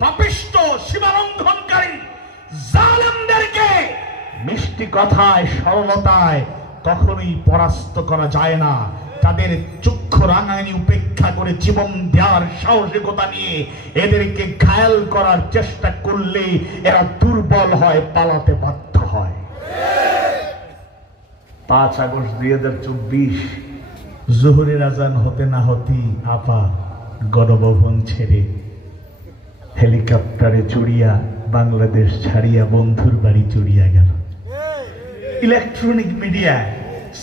পাপিষ্ঠ সীমালঙ্ঘনকারী জালেমদেরকে মিষ্টি কথায় সরলতায় কখনোই পরাস্ত করা যায় না। তাদের চক্ষু রাঙানি উপেক্ষা করে জীবন দেওয়ার সাহসিকতা নিয়ে এদেরকে ঘায়েল করার চেষ্টা করলে এরা দুর্বল হয়, পালাতে বাধ্য হয়। 5 আগস্ট 2024 জোহরের আজান হতে না হতেই আপা গণভবন ছেড়ে হেলিকপ্টারে চড়িয়া বাংলাদেশ ছাড়িয়া বন্ধুর বাড়ি চড়িয়া গেল। ইলেকট্রনিক মিডিয়ায়,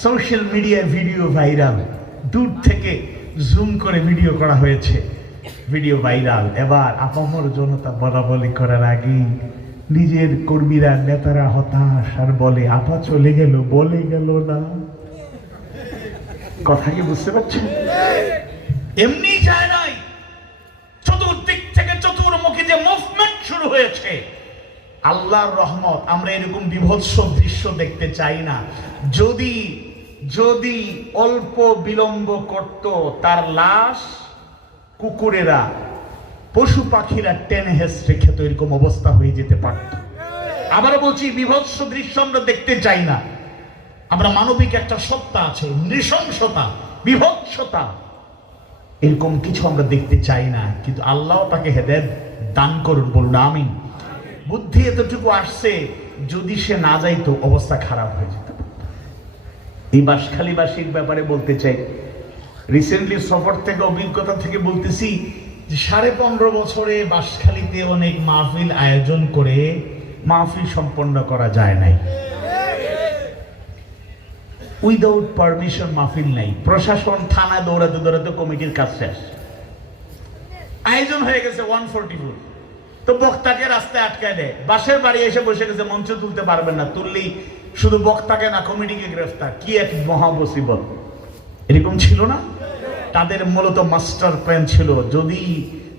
সোশ্যাল মিডিয়ায় ভিডিও ভাইরাল, দূর থেকে জুম করে ভিডিও করা হয়েছে, ভিডিও ভাইরাল। এবার আপামর জনতা বলাবলি করার আগেই নিজের কর্মীরা নেতারা হতাশ আর বলে আপা চলে গেল, বলে গেল না। কথা কি বুঝতে পারছেন? এমনি যায় নাই, চতুর্দিক থেকে চতুর্মুখী যে মুভমেন্ট শুরু হয়েছে। আল্লাহর রহমত, আমরা এরকম বিভৎস দৃশ্য দেখতে চাই না। যদি অল্প বিলম্ব করত, তার লাশ কুকুরেরা, পশু পাখিরা টেনে হেসড়ে খেত, এরকম অবস্থা হয়ে যেতে পারত। আবারও বলছি, বিভৎস দৃশ্য আমরা দেখতে চাই না। আমরা মানবিক একটা সত্তা আছে, নৃশংসতা, বিভৎসতা, এরকম কিছু আমরা দেখতে চাই না। কিন্তু আল্লাহ তাকে হেদায়েত দান করুন, বলুন আমিন। বুদ্ধি এতটুকু আসছে, যদি সে না যাইতো অবস্থা খারাপ হয়ে যেত। এই বাঁশখালীবাসীর ব্যাপারে বলতে চাই, রিসেন্টলি সফর থেকে, অভিজ্ঞতা থেকে বলতেছি যে 15.5 বছরে বাঁশখালীতে অনেক মাহফিল আয়োজন করে মাহফিল সম্পন্ন করা যায় নাই। উইদাউট পারমিশন মাহফিল নাই। প্রশাসন থানা দৌড়াতে দৌড়াতে কমিটির কাজ শেষ, আয়োজন হয়ে গেছে 144, তো বক্তাকে রাস্তায় আটকায় দেয়। বাসের বাড়ি এসে বসে গেছে, মঞ্চ তুলতে পারবেন না, তুললেই শুধু বক্তাকে না কমিটিকে গ্রেফতার। কি এক মহামুসিবত! এরকম ছিল না? তাদের মূলত মাস্টার প্ল্যান ছিল, যদি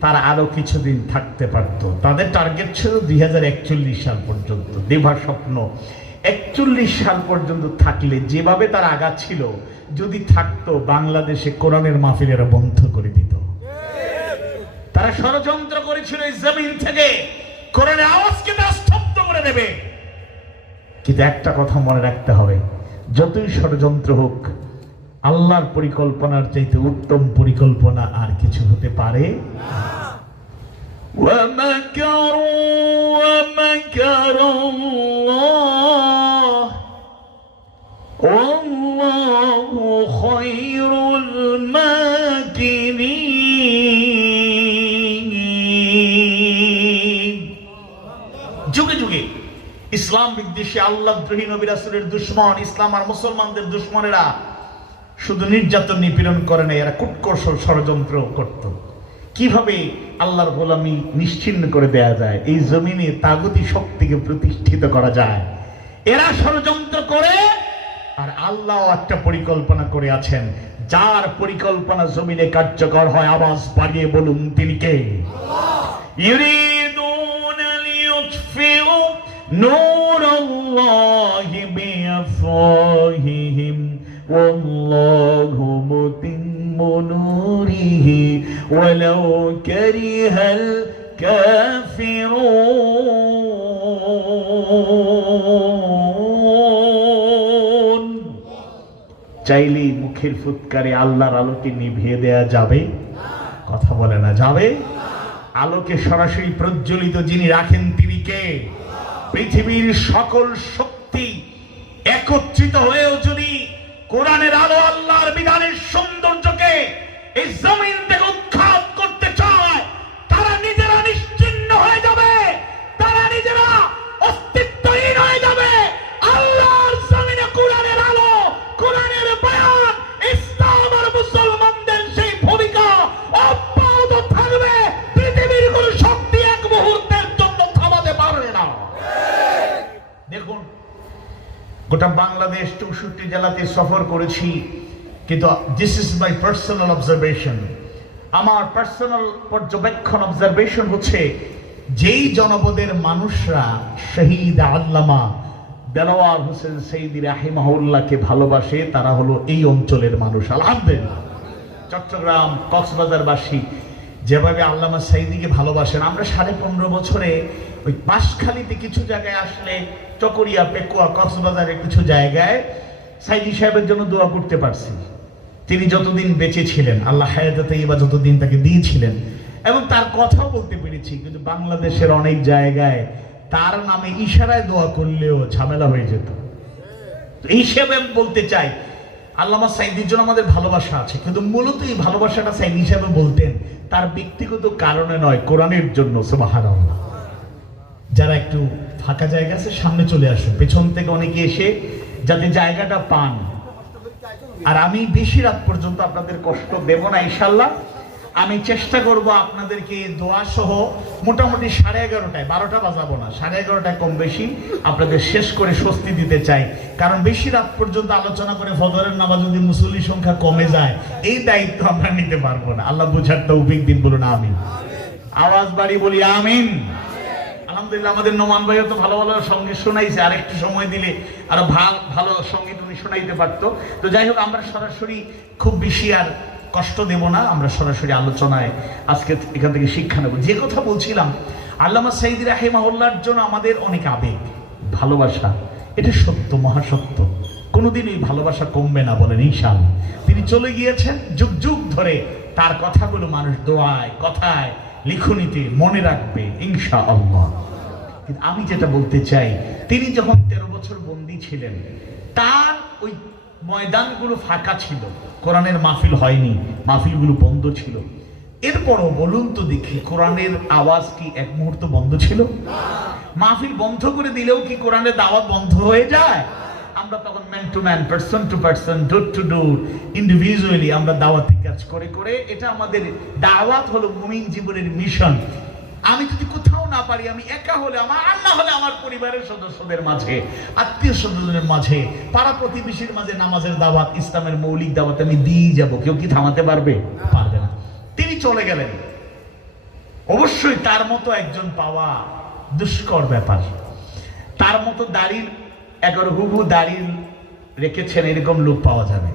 তারা আরো কিছুদিন থাকতে পারত। তাদের টার্গেট ছিল 2041 সাল পর্যন্ত, দেবার স্বপ্ন 41 সাল পর্যন্ত থাকলে যেভাবে তারা আগাচ্ছিল, যদি থাকতো বাংলাদেশে কোরআনের মাহফিলেরা বন্ধ করে দিত। তারা ষড়যন্ত্র করেছিল এই জমিন থেকে কোরআনের আওয়াজকে তারা স্তব্ধ করে দেবে। কিন্তু একটা কথা মনে রাখতে হবে, যতই ষড়যন্ত্র হোক, আল্লাহর পরিকল্পনার চাইতে উত্তম পরিকল্পনা আর কিছু হতে পারে না। যুগে যুগে ইসলাম বিদ্বেষী, আল্লাহদ্রোহী, নবী রাসূলের দুশমন, ইসলাম আর মুসলমানদের দুশমনেরা শুধু নির্যাতন নিপীড়ন করে না, এরা কূটকৌশল ষড়যন্ত্র করত। কিভাবে আল্লাহর গোলামি নিশ্চিহ্ন করে দেয়া যায়, এই জমিনে তাগুতি শক্তিকে প্রতিষ্ঠিত করা যায়, এরা ষড়যন্ত্র করে। আর আল্লাহ একটা পরিকল্পনা করে আছেন, যার পরিকল্পনা জমিনে কার্যকর হয়, আওয়াজ বাড়িয়ে বলুন তিনি কে? ইউরিদুনা লিইউতফিউ নূরাল্লাহি বিআফওয়াহিহিম ওয়াল্লাহু মুতিম্মু নূরিহি ওয়ালাউ কারিহাল কাফিরুন। চাইলেই মুখের ফুৎকারে আল্লাহর আলোকে নিভিয়ে দেয়া যাবে? কথা বলে না, যাবে? আলোকে সরাসরি প্রজ্বলিত যিনি রাখেন তিনি কে? পৃথিবীর সকল শক্তি একত্রিত হয়েও যদি কোরআনের আলো, আল্লাহর বিধানের সৌন্দর্যকে এই জমিন থেকে উৎখাত করতে চায়, তারা নিজেরা নিশ্চিহ্ন হয়ে যাবে, তারা নিজেরা অস্তিত্বহীন হয়ে যাবে। আল্লাহর জমিনে কোরআনের আলো, কোরআনের বয়ান, ইসলাম আর মুসলমানদের সেই ভূমিকা অব্যাহত থাকবে। পৃথিবীর কোন শক্তি এক মুহূর্তের জন্য থামাতে পারবে না। দেখুন, গোটা বাংলাদেশ 64 জেলাতে সফর করেছি, কিন্তু this is my personal observation. আমার পার্সোনাল পর্যবেক্ষণ, অবজারভেশন হচ্ছে, যেই জনপদের মানুষরা শহীদ আল্লামা দেলোয়ার হোসেন সৈয়দী রাহিমাহুল্লাহকে ভালোবাসে, তারা হলো এই অঞ্চলের মানুষ। আলহামদুলিল্লাহ, চট্টগ্রাম, কক্সবাজারবাসী যেভাবে আল্লামা সাঈদীকে ভালোবাসেন, আমরা 15.5 বছরে ওই বাঁশখালীতে কিছু জায়গায় আসলে, চকরিয়া, পেকুয়া, কক্সবাজারের কিছু জায়গায় সাঈদী সাহেবের জন্য দোয়া করতে পারছি। তিনি যতদিন বেঁচে ছিলেন, আল্লাহ হায়াতে তাইয়্যিবা যতদিন তাকে দিয়েছিলেন, এবং তার কথাও বলতে পেরেছি। কিন্তু বাংলাদেশের অনেক জায়গায় তার নামে ইশারায় দোয়া করলেও ঝামেলা হয়ে যেত। এই হিসেবে আমি বলতে চাই, আল্লামা সাঈদীর জন্য আমাদের ভালোবাসা আছে, কিন্তু মূলত এই ভালোবাসাটা সাঈদী হিসেবে বলতেন তার ব্যক্তিগত কারণে নয়, কোরআনের জন্য। সুবহানাল্লাহ। যারা একটু ফাঁকা জায়গা আছে সামনে চলে আসুন, পেছন থেকে অনেকে এসে যাতে জায়গাটা পান। আর আমি বেশি রাত পর্যন্ত আপনাদের কষ্ট দেব না ইনশাআল্লাহ। আমি চেষ্টা করব আপনাদেরকে দোয়া সহ মোটামুটি 11:30টায়, 12টা বাজাবো না, 11:30টায় কম বেশি আপনাদের শেষ করে স্বস্তি দিতে চাই। কারণ বেশি রাত পর্যন্ত আলোচনা করে ফজরের নামাজ যদি মুসল্লি সংখ্যা কমে যায়, এই দায়িত্ব আমরা নিতে পারবো না। আল্লাহ বুঝার তৌফিক দিন, বলুন আমিন। আওয়াজ বাড়ি বলি আমিন। আলহামদুলিল্লাহ, আমাদের নোমান ভাইও তো ভালো ভালো সঙ্গীত শোনাইছে, আর একটু সময় দিলে আরো ভালো সঙ্গীত উনি শোনাইতে পারতো। তো যাই হোক, আমরা সরাসরি খুব বেশি আর কষ্ট দেব না, আমরা সরাসরি আলোচনায় আজকে এখান থেকে শিক্ষা নেব। যে কথা বলছিলাম, আল্লামা সাঈদী রাহিমাহুল্লাহর জন্য আমাদের অনেক আবেগ, ভালোবাসা, এটা সত্য, মহাসত্য। কোনোদিন এই ভালোবাসা কমবে না, বলেন ইনশাআল্লাহ। তিনি চলে গিয়েছেন, যুগ যুগ ধরে তার কথাগুলো মানুষ দোয়ায়, কথায়, লিখনিতে মনে রাখবে ইনশাআল্লাহ। কিন্তু আমি যেটা বলতে চাই, তিনি যখন 13 বছর বন্দী ছিলেন, তার ওই ময়দানগুলো ফাঁকা ছিল, কোরআনের মাহফিল হয়নি, মাহফিলগুলো বন্ধ ছিল। এরপরও বলুন তো দেখি, কোরআনের আওয়াজ কি এক মুহূর্ত বন্ধ ছিল? মাহফিল বন্ধ করে দিলেও কি কোরআনের দাওয়াত বন্ধ হয়ে যায়? আমরা তখন man to man, person to person, door to door, individually আমরা দাওয়াতি কাজ করে করে, এটা আমাদের দাওয়াত হলো মুমিন জীবনের মিশন। আমি যদি কোথাও না পারি, আমি একা হলে, আমার আল্লাহ হলে আমার পরিবারের সদস্যদের মাঝে, আত্মীয় স্বজনের মাঝে, পাড়া প্রতিবেশীর মাঝে নামাজের দাওয়াত, ইসলামের মৌলিক দাওয়াত আমি দিয়ে যাব। কেউ কি থামাতে পারবে? পারবে না। তিনি চলে গেলেন। অবশ্যই তার মতো একজন পাওয়া দুষ্কর ব্যাপার। তার মতো দাড়ির 11 হুবু দাড়ি রেখেছেন এরকম লোক পাওয়া যাবে,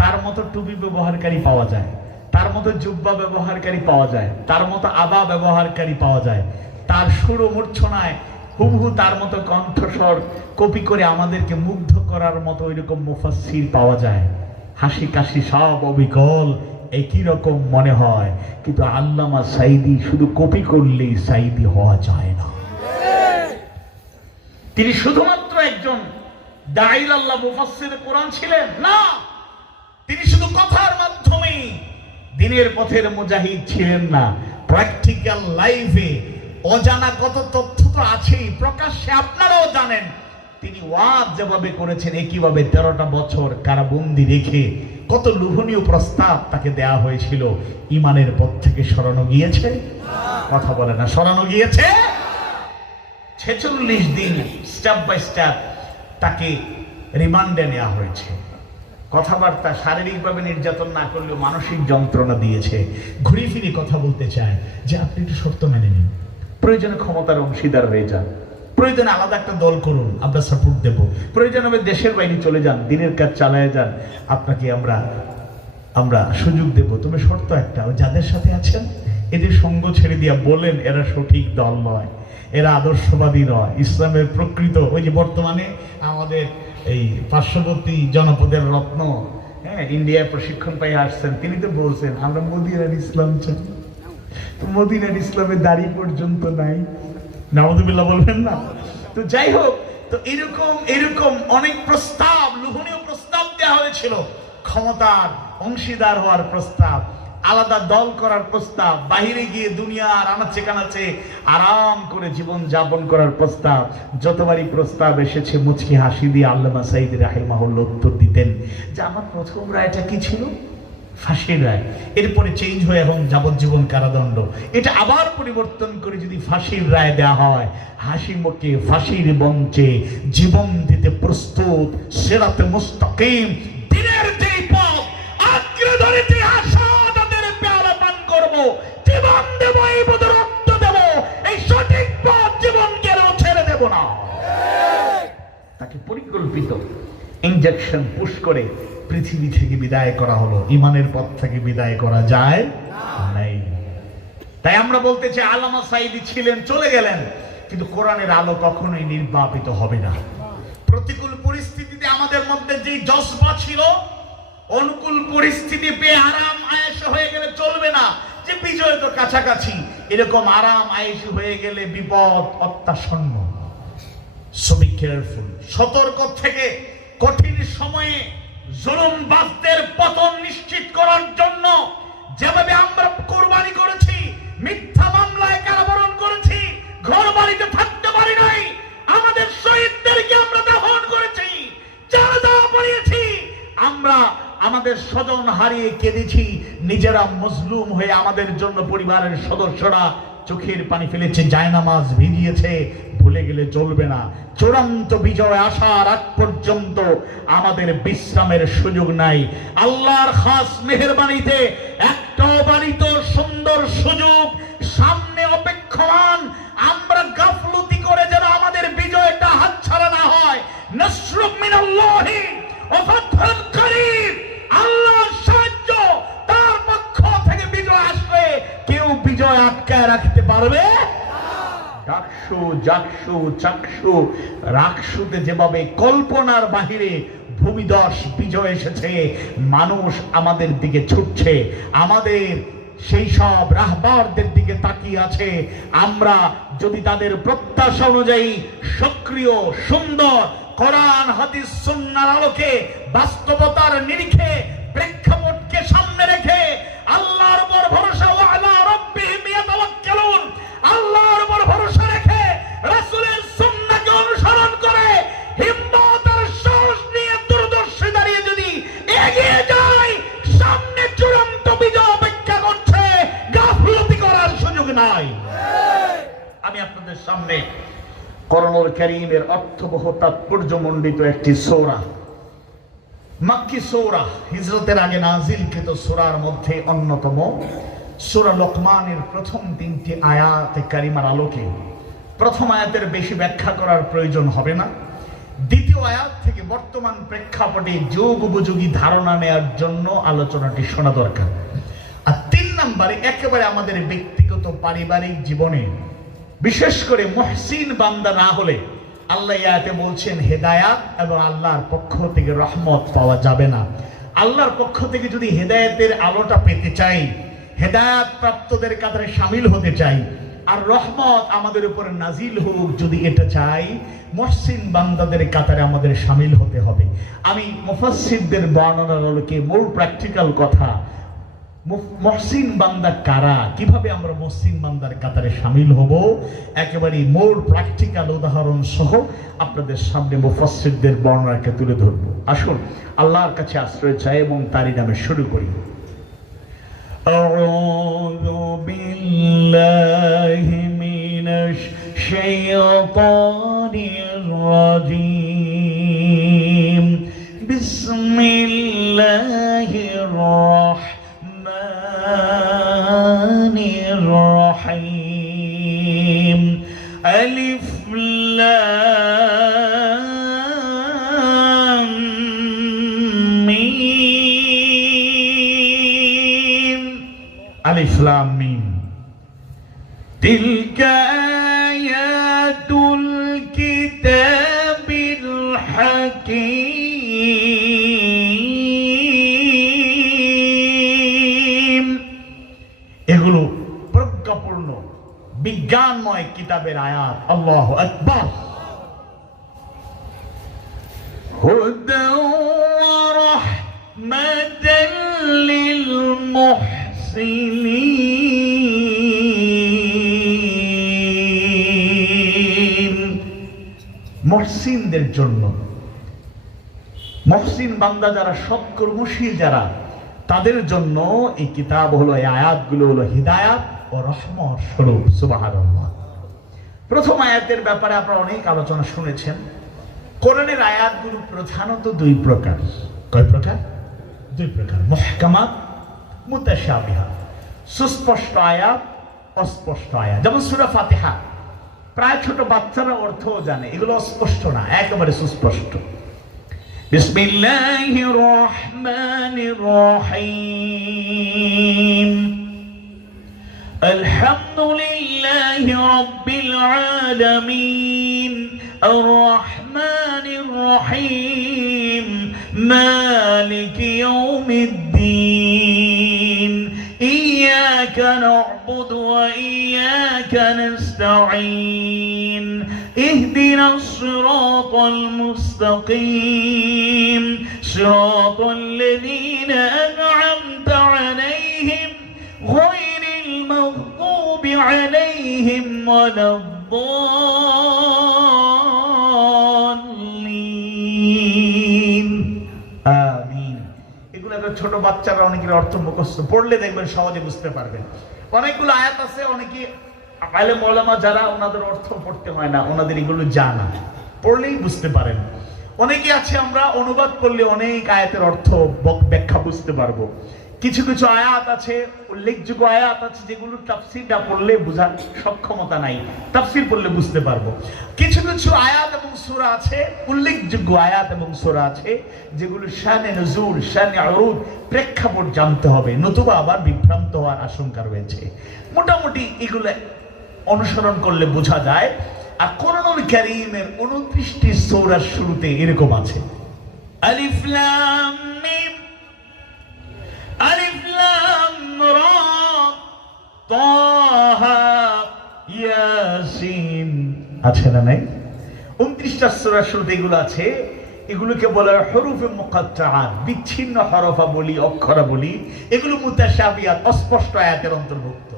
তার মতো টুপি ব্যবহারকারী পাওয়া যায়, তার মতো জুব্বা ব্যবহারকারী পাওয়া যায়, তার মতো আবা ব্যবহারকারী পাওয়া যায়, তার সুর ও মূর্ছনায় হুবহু তার মতো কণ্ঠস্বর কপি করে আমাদেরকে মুগ্ধ করার মতো এরকম মুফাসসির পাওয়া যায়। হাসি কাশি সব অবিকল, একই রকম মনে হয়। কিন্তু আল্লামা সাঈদী শুধু কপি করলেই সাঈদী হওয়া যায় না। তিনি শুধুমাত্র একজন দাঈল আল্লাহ, মুফাসসির কোরআন ছিলেন না। তিনি শুধু কথার মাধ্যমে দিনের পথের মুজাহিদ ছিলেন না। প্র্যাকটিক্যাল লাইফে অজানা কত তথ্য তো আছেই, প্রকাশ্যে আপনারাও জানেন। তিনি ওয়াজ যেভাবে করেছেন, একইভাবে 13টা বছর কারাবন্দি রেখে কত লোভনীয় প্রস্তাব তাকে দেয়া হয়েছিল। ইমানের পথ থেকে সরানো গিয়েছে? কথা বলে না, সরানো গিয়েছে। 46 দিন স্টেপ বাই স্টেপ তাকে রিমান্ডে নেওয়া হয়েছে। কথাবার্তা শারীরিকভাবে নির্যাতন না করলেও মানসিক যন্ত্রণা দিয়েছে। ঘুরে ফিরে কথা বলতে চায় যে আপনি একটু শর্ত মেনে নিন, প্রয়োজনে ক্ষমতার অংশীদার হয়ে যান, প্রয়োজনে আলাদা একটা দল করুন, আমরা সাপোর্ট দেব, প্রয়োজন হবে দেশের বাইরে চলে যান, দিনের কাজ চালায় যান, আপনাকে আমরা সুযোগ দেব। তবে শর্ত একটা, যাদের সাথে আছেন এদের সঙ্গ ছেড়ে দিয়া বলেন এরা সঠিক দল নয়, এরা আদর্শবাদী নয়, ইসলামের প্রকৃত। ওই যে বর্তমানে আমাদের এই পার্শ্ববর্তী জনপদের রত্ন, হ্যাঁ, ইন্ডিয়ায় প্রশিক্ষণ পাই আসছেন, তিনি তো বলছেন আমরা মদিনার ইসলাম চাই। তো মদিনার ইসলামের দাড়ি পর্যন্ত নাই, নাউযুবিল্লাহ বলবেন না। তো যাই হোক, তো এরকম অনেক প্রস্তাব, লোভনীয় প্রস্তাব দেওয়া হয়েছিল। ক্ষমতার অংশীদার হওয়ার প্রস্তাব, আলাদা দল করার প্রস্তাব, বাহিরে গিয়ে দুনিয়ার আনাচে কানাচে আরাম করে জীবন যাপন করার প্রস্তাব। যতবারই প্রস্তাব এসেছে মুচকি হাসি দিয়ে আল্লামা সাঈদী রাহিমাহুল্লাহ উত্তর দিতেন যে আমার প্রথম রায়টা কি ছিল? ফাঁসির রায়। এরপরে চেঞ্জ হয়ে এখন যাবজ্জীবন কারাদণ্ড। এটা আবার পরিবর্তন করে যদি ফাঁসির রায় দেওয়া হয়, হাসি মুখে ফাঁসির মঞ্চে জীবন দিতে প্রস্তুত সিরাতে মুস্তাকিম, দিনের যেই পথ আঁকড়ে ধরেছে, আশা তাদের পেয়ালা পান করব, জীবন দেব, এই পথে রক্ত দেব, এই সঠিক পথ জীবনকে ছেড়ে দেব না। তাকে পরিকল্পিত ইনজেকশন পুশ করে পৃথিবী থেকে বিদায় করা হলো। ইমানের পথ থেকে বিদায় করা যায় নাই। তাই আমরা বলতে চাই আল্লামা সাঈদী ছিলেন, চলে গেলেন, কিন্তু কোরআনের আলো কখনোই নির্বাপিত হবে না। প্রতিকূল পরিস্থিতিতে আমাদের মধ্যে যে জজবা ছিল, অনুকূল পরিস্থিতি পেয়ে আরাম আয়েশ হয়ে গেলে চলবে না যে বিজয় তো কাছাকাছি, এরকম আরাম আয়েশ হয়ে গেলে বিপদ অত্যাসন্ন। সো বি কেয়ারফুল, সতর্ক থেকে কঠিন সময়ে জুলুমবাজদের পতন নিশ্চিত করার জন্য যেভাবে আমরা কোরবানি করেছি, মিথ্যা মামলায় কারাবরণ করেছি, ঘর বাড়িতে থাকতে পারি নাই, আমাদের শহীদদেরকে আমরা দাফন করেছি, জানাজা পড়িয়েছি, আমরা আমাদের স্বজন হারিয়ে কেঁদেছি, নিজেরা মজলুম হয়ে আমাদের জন্য পরিবারের সদস্যরা চোখের পানি ফেলেছে, জায়নামাজ ভিজিয়েছে, ভুলে গেলে চলবে না। চূড়ান্ত বিজয় আসার আগ পর্যন্ত আমাদের বিশ্রামের সুযোগ নাই। আল্লাহর খাস মেহেরবানিতে একটা অবারিত সুন্দর সুযোগ সামনে অপেক্ষমান। আমরা গাফলতি করে যেন আমাদের বিজয়টা হাতছাড়া না হয়। নাসরুম মিনাল্লাহি ওয়া ফাতহুন কারীব, আল্লাহর সাহায্য, তার পক্ষ থেকে বিজয় আসবে, কেউ বিজয় আটকায় রাখতে পারবে না। ডাকসু জাকসু চাকসু রাকসুতে যেভাবে কল্পনার বাহিরে ভূমিধস বিজয় এসেছে, মানুষ আমাদের দিকে ছুটছে, আমাদের সেই সব রাহবারদের দিকে তাকিয়ে আছে। আমরা যদি তাদের প্রত্যাশা অনুযায়ী সক্রিয়, সুন্দর কোরআন হাদিস সুন্নাহর আলোকে, বাস্তবতার নিরিখে, প্রেক্ষাপটকে সামনে রেখে আল্লাহর উপর ভরসা, ওয়া আলা রাব্বিহিম ইয়াতাওয়াক্কালুন, আল্লাহর উপর ভরসা রেখে রাসূলের সুন্নাহকে অনুসরণ করে হিম্মত আর সাহস নিয়ে দূরদর্শী দাঁড়িয়ে যদি এগিয়ে যায়, সামনে চূড়ান্ত বিজয় অপেক্ষা করছে, গাফলতি করার সুযোগ নাই। আমি আপনাদের সামনে কোরআনুল কারীমের অর্থবহ তাৎপর্যমণ্ডিত একটি সূরা, মাক্কি সূরা, হিজরতের আগে নাজিলকৃত সূরার মধ্যে অন্যতম সূরা লোকমানের প্রথম 3টি আয়াতে কারিমার আলোকে প্রথম আয়াতের বেশি ব্যাখ্যা করার প্রয়োজন হবে না। দ্বিতীয় আয়াত থেকে বর্তমান প্রেক্ষাপটে যুগ উপযোগী ধারণা নেওয়ার জন্য আলোচনাটি শোনা দরকার। আর 3 নম্বরে একেবারে আমাদের ব্যক্তিগত পারিবারিক জীবনে, বিশেষ করে মুহসিন বান্দা না হলে আল্লাহ আয়াতে বলছেন হেদায়াত এবং আল্লাহর পক্ষ থেকে রহমত পাওয়া যাবে না। আল্লাহর পক্ষ থেকে যদি হেদায়েতের আলোটা পেতে চাই, হেদায়েত প্রাপ্তদের কাতারে শামিল হতে চাই, আর রহমত আমাদের উপর নাজিল হোক যদি এটা চাই, মুহসিন বান্দাদের কাতারে আমাদের শামিল হতে হবে। আমি মুফাসসিরদের বর্ণনার আলোকে মূল প্র্যাকটিক্যাল কথা, মুহসিন বান্দা কারা, কিভাবে আমরা মুহসিন বান্দার কাতারে শামিল হব, একেবারে মূল প্র্যাকটিক্যাল উদাহরণ সহ আপনাদের সামনে মুফাসসিরদের বর্ণনাকে তুলে ধরব। আসুন আল্লাহর কাছে আশ্রয় চাই এবং তারই নামে শুরু করি। আউযু বিল্লাহি মিনাশ শাইতানির রাজীম। বিসমিল্লাহির রাহমানির রাহিম। আলিফ লাম মিম। আলিফ লাম মিম। তিলকা আয়াতুল কিতাবিল হাকীম। এগুলো প্রজ্ঞাপূর্ণ বিজ্ঞানময় কিতাবের আয়াত। আল্লাহু আকবার। হুদা ওয়া রাহমাতাল লিল মুহসিনিন। মুহসিনদের জন্য, মুহসিন বান্দা যারা, সৎকর্মশীল যারা, তাদের জন্য এই কিতাব হলো, এই আয়াতগুলো হলো হিদায়াত ও রহমত স্বরূপ। সুবহানাল্লাহ। প্রথম আয়াতের ব্যাপারে আপনারা অনেক আলোচনা শুনেছেন। কোরআনের আয়াতগুলো প্রধানত 2 প্রকার। কয় প্রকার? 2 প্রকার। মুহকামাত, মুতাশাবিহা। সুস্পষ্ট আয়াত, অস্পষ্ট আয়াত। যেমন সূরা ফাতিহা, প্রায় ছোট বাচ্চারা অর্থও জানে, এগুলো অস্পষ্ট না, একেবারে সুস্পষ্ট। বিসমিল্লাহির রাহমানির রাহিম। আলহামদুলিল্লাহি রাব্বিল আলামিন আর রহমানির রহিম মালিকি ইয়াউমিদ্দিন ইয়্যাকা না'বুদু ওয়া ইয়্যাকা নাস্তাঈন ইহদিনাস সিরাতাল মুস্তাকিম সিরাতাল লাযীনা আন'আমতা আলাইহিম গায়রিল মাগদুবি আলাইহিম ওয়ালাদ-দাল্লিন। আমিন। এগুলো একটা ছোট বাচ্চারা অনেকের অর্থ মুখস্থ পড়লে দেখবেন সহজে বুঝতে পারবেন। অনেকগুলো আয়াত আছে, অনেকে আলেম ওলামা যারা ওনাদের অর্থ পড়তে হয় না, ওনাদের এগুলো জানা, পড়লেই বুঝতে পারেন। অনেকে আছে আমরা অনুবাদ করলে অনেক আয়াতের অর্থ ব্যাখ্যা বুঝতে পারবো। কিছু কিছু আয়াত আছে, উল্লেখযোগ্য আয়াত আছে যেগুলো তাফসীর না পড়লে বোঝার সক্ষমতা নাই, তাফসীর পড়লে বুঝতে পারবো। কিছু কিছু আয়াত এবং সূরা আছে, উল্লেখযোগ্য আয়াত এবং সূরা আছে যেগুলো শানে নুজুল, শানে উরুদ, প্রেক্ষাপট জানতে হবে, নতুবা আবার বিভ্রান্ত হওয়ার আশঙ্কা রয়েছে। মোটামুটি এগুলো অনুসরণ করলে বোঝা যায়। আর কোরআনুল কারীমের 29টি সূরার শুরুতে এরকম আছে আলিফ লাম মিম আলিফ লাম রা তাহা ইয়াসিন, আছে না নাই? 29টা সূরার শুরুতে এগুলো আছে। এগুলোকে বলা হয় হরফে মুকাত্তাআত, বিচ্ছিন্ন হরফাবলী, অক্ষরাবলী। এগুলো মুতাশাবিহাত, অস্পষ্ট আয়াতের অন্তর্ভুক্ত।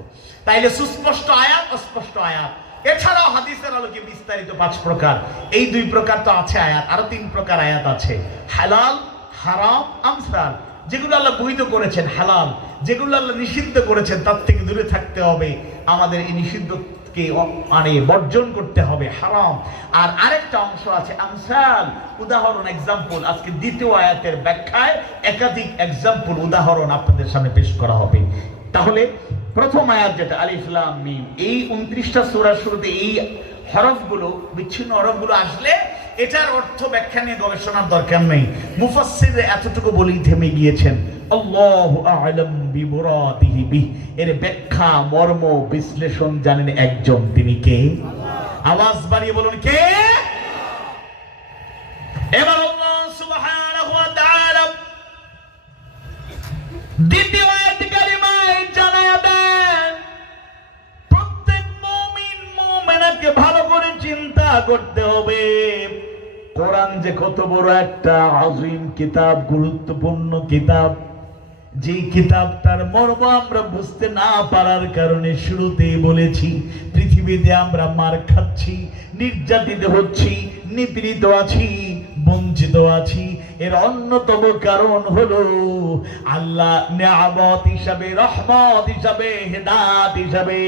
তাইলে সুস্পষ্ট আয়াত, অস্পষ্ট আয়াত। এছাড়াও হাদিসের আলোকে বিস্তারিত 5 প্রকার। এই 2 প্রকার তো আছে আয়াত, আরো 3 প্রকার আয়াত আছে। হালাল, হারাম, আমসাল। যেগুলো আল্লাহ বৈধ করেছেন হালাল, যেগুলো আল্লাহ নিষিদ্ধ করেছেন তার থেকে দূরে থাকতে হবে, আমাদের এই নিষিদ্ধকে মানে বর্জন করতে হবে, হারাম। আর আরেকটা অংশ আছে আমসাল, উদাহরণ, এক্সাম্পল। আজকে দ্বিতীয় আয়াতের ব্যাখ্যায় একাধিক এক্সাম্পল, উদাহরণ আপনাদের সামনে পেশ করা হবে। তাহলে প্রথম আয়াত যেটা আলিফ লাম মিম, এই 29টা সূরার শুরুতে এই হরফগুলো, বিচ্ছিন্ন হরফগুলো আসলে এটার অর্থ ব্যাখ্যা নিয়ে গবেষণার দরকার নেই। মুফাসসিররা এতটুকু বলেই থেমে গিয়েছেন, আল্লাহু আ'লাম বিমুরাদিহি বিহি। এর ব্যাখ্যা, মর্ম, বিশ্লেষণ জানেন একজন, তিনি কে? আওয়াজ বাড়িয়ে বলুন, কে? এবার আল্লাহ সুবহানাহু ওয়া তাআলা দ্বিতীয় আয়াত কারিমায় জানায়া দেন, প্রত্যেক মুমিন মুমিনাকে ভালো করে চিন্তা করতে হবে। কোরআন যে কত বড় একটা আযীম কিতাব, গুরুত্বপূর্ণ কিতাব, যে কিতাবটার মর্ম আমরা বুঝতে না পারার কারণে শুরুতেই বলেছি পৃথিবীতে আমরা মার খাচ্ছি, নির্যাতিত হচ্ছি, নিপীড়িত আছি, বঞ্চিত আছি। এর অন্যতম কারণ হলো আল্লাহ নিয়ামত হিসাবে, রহমত হিসাবে, হেদায়েত হিসাবে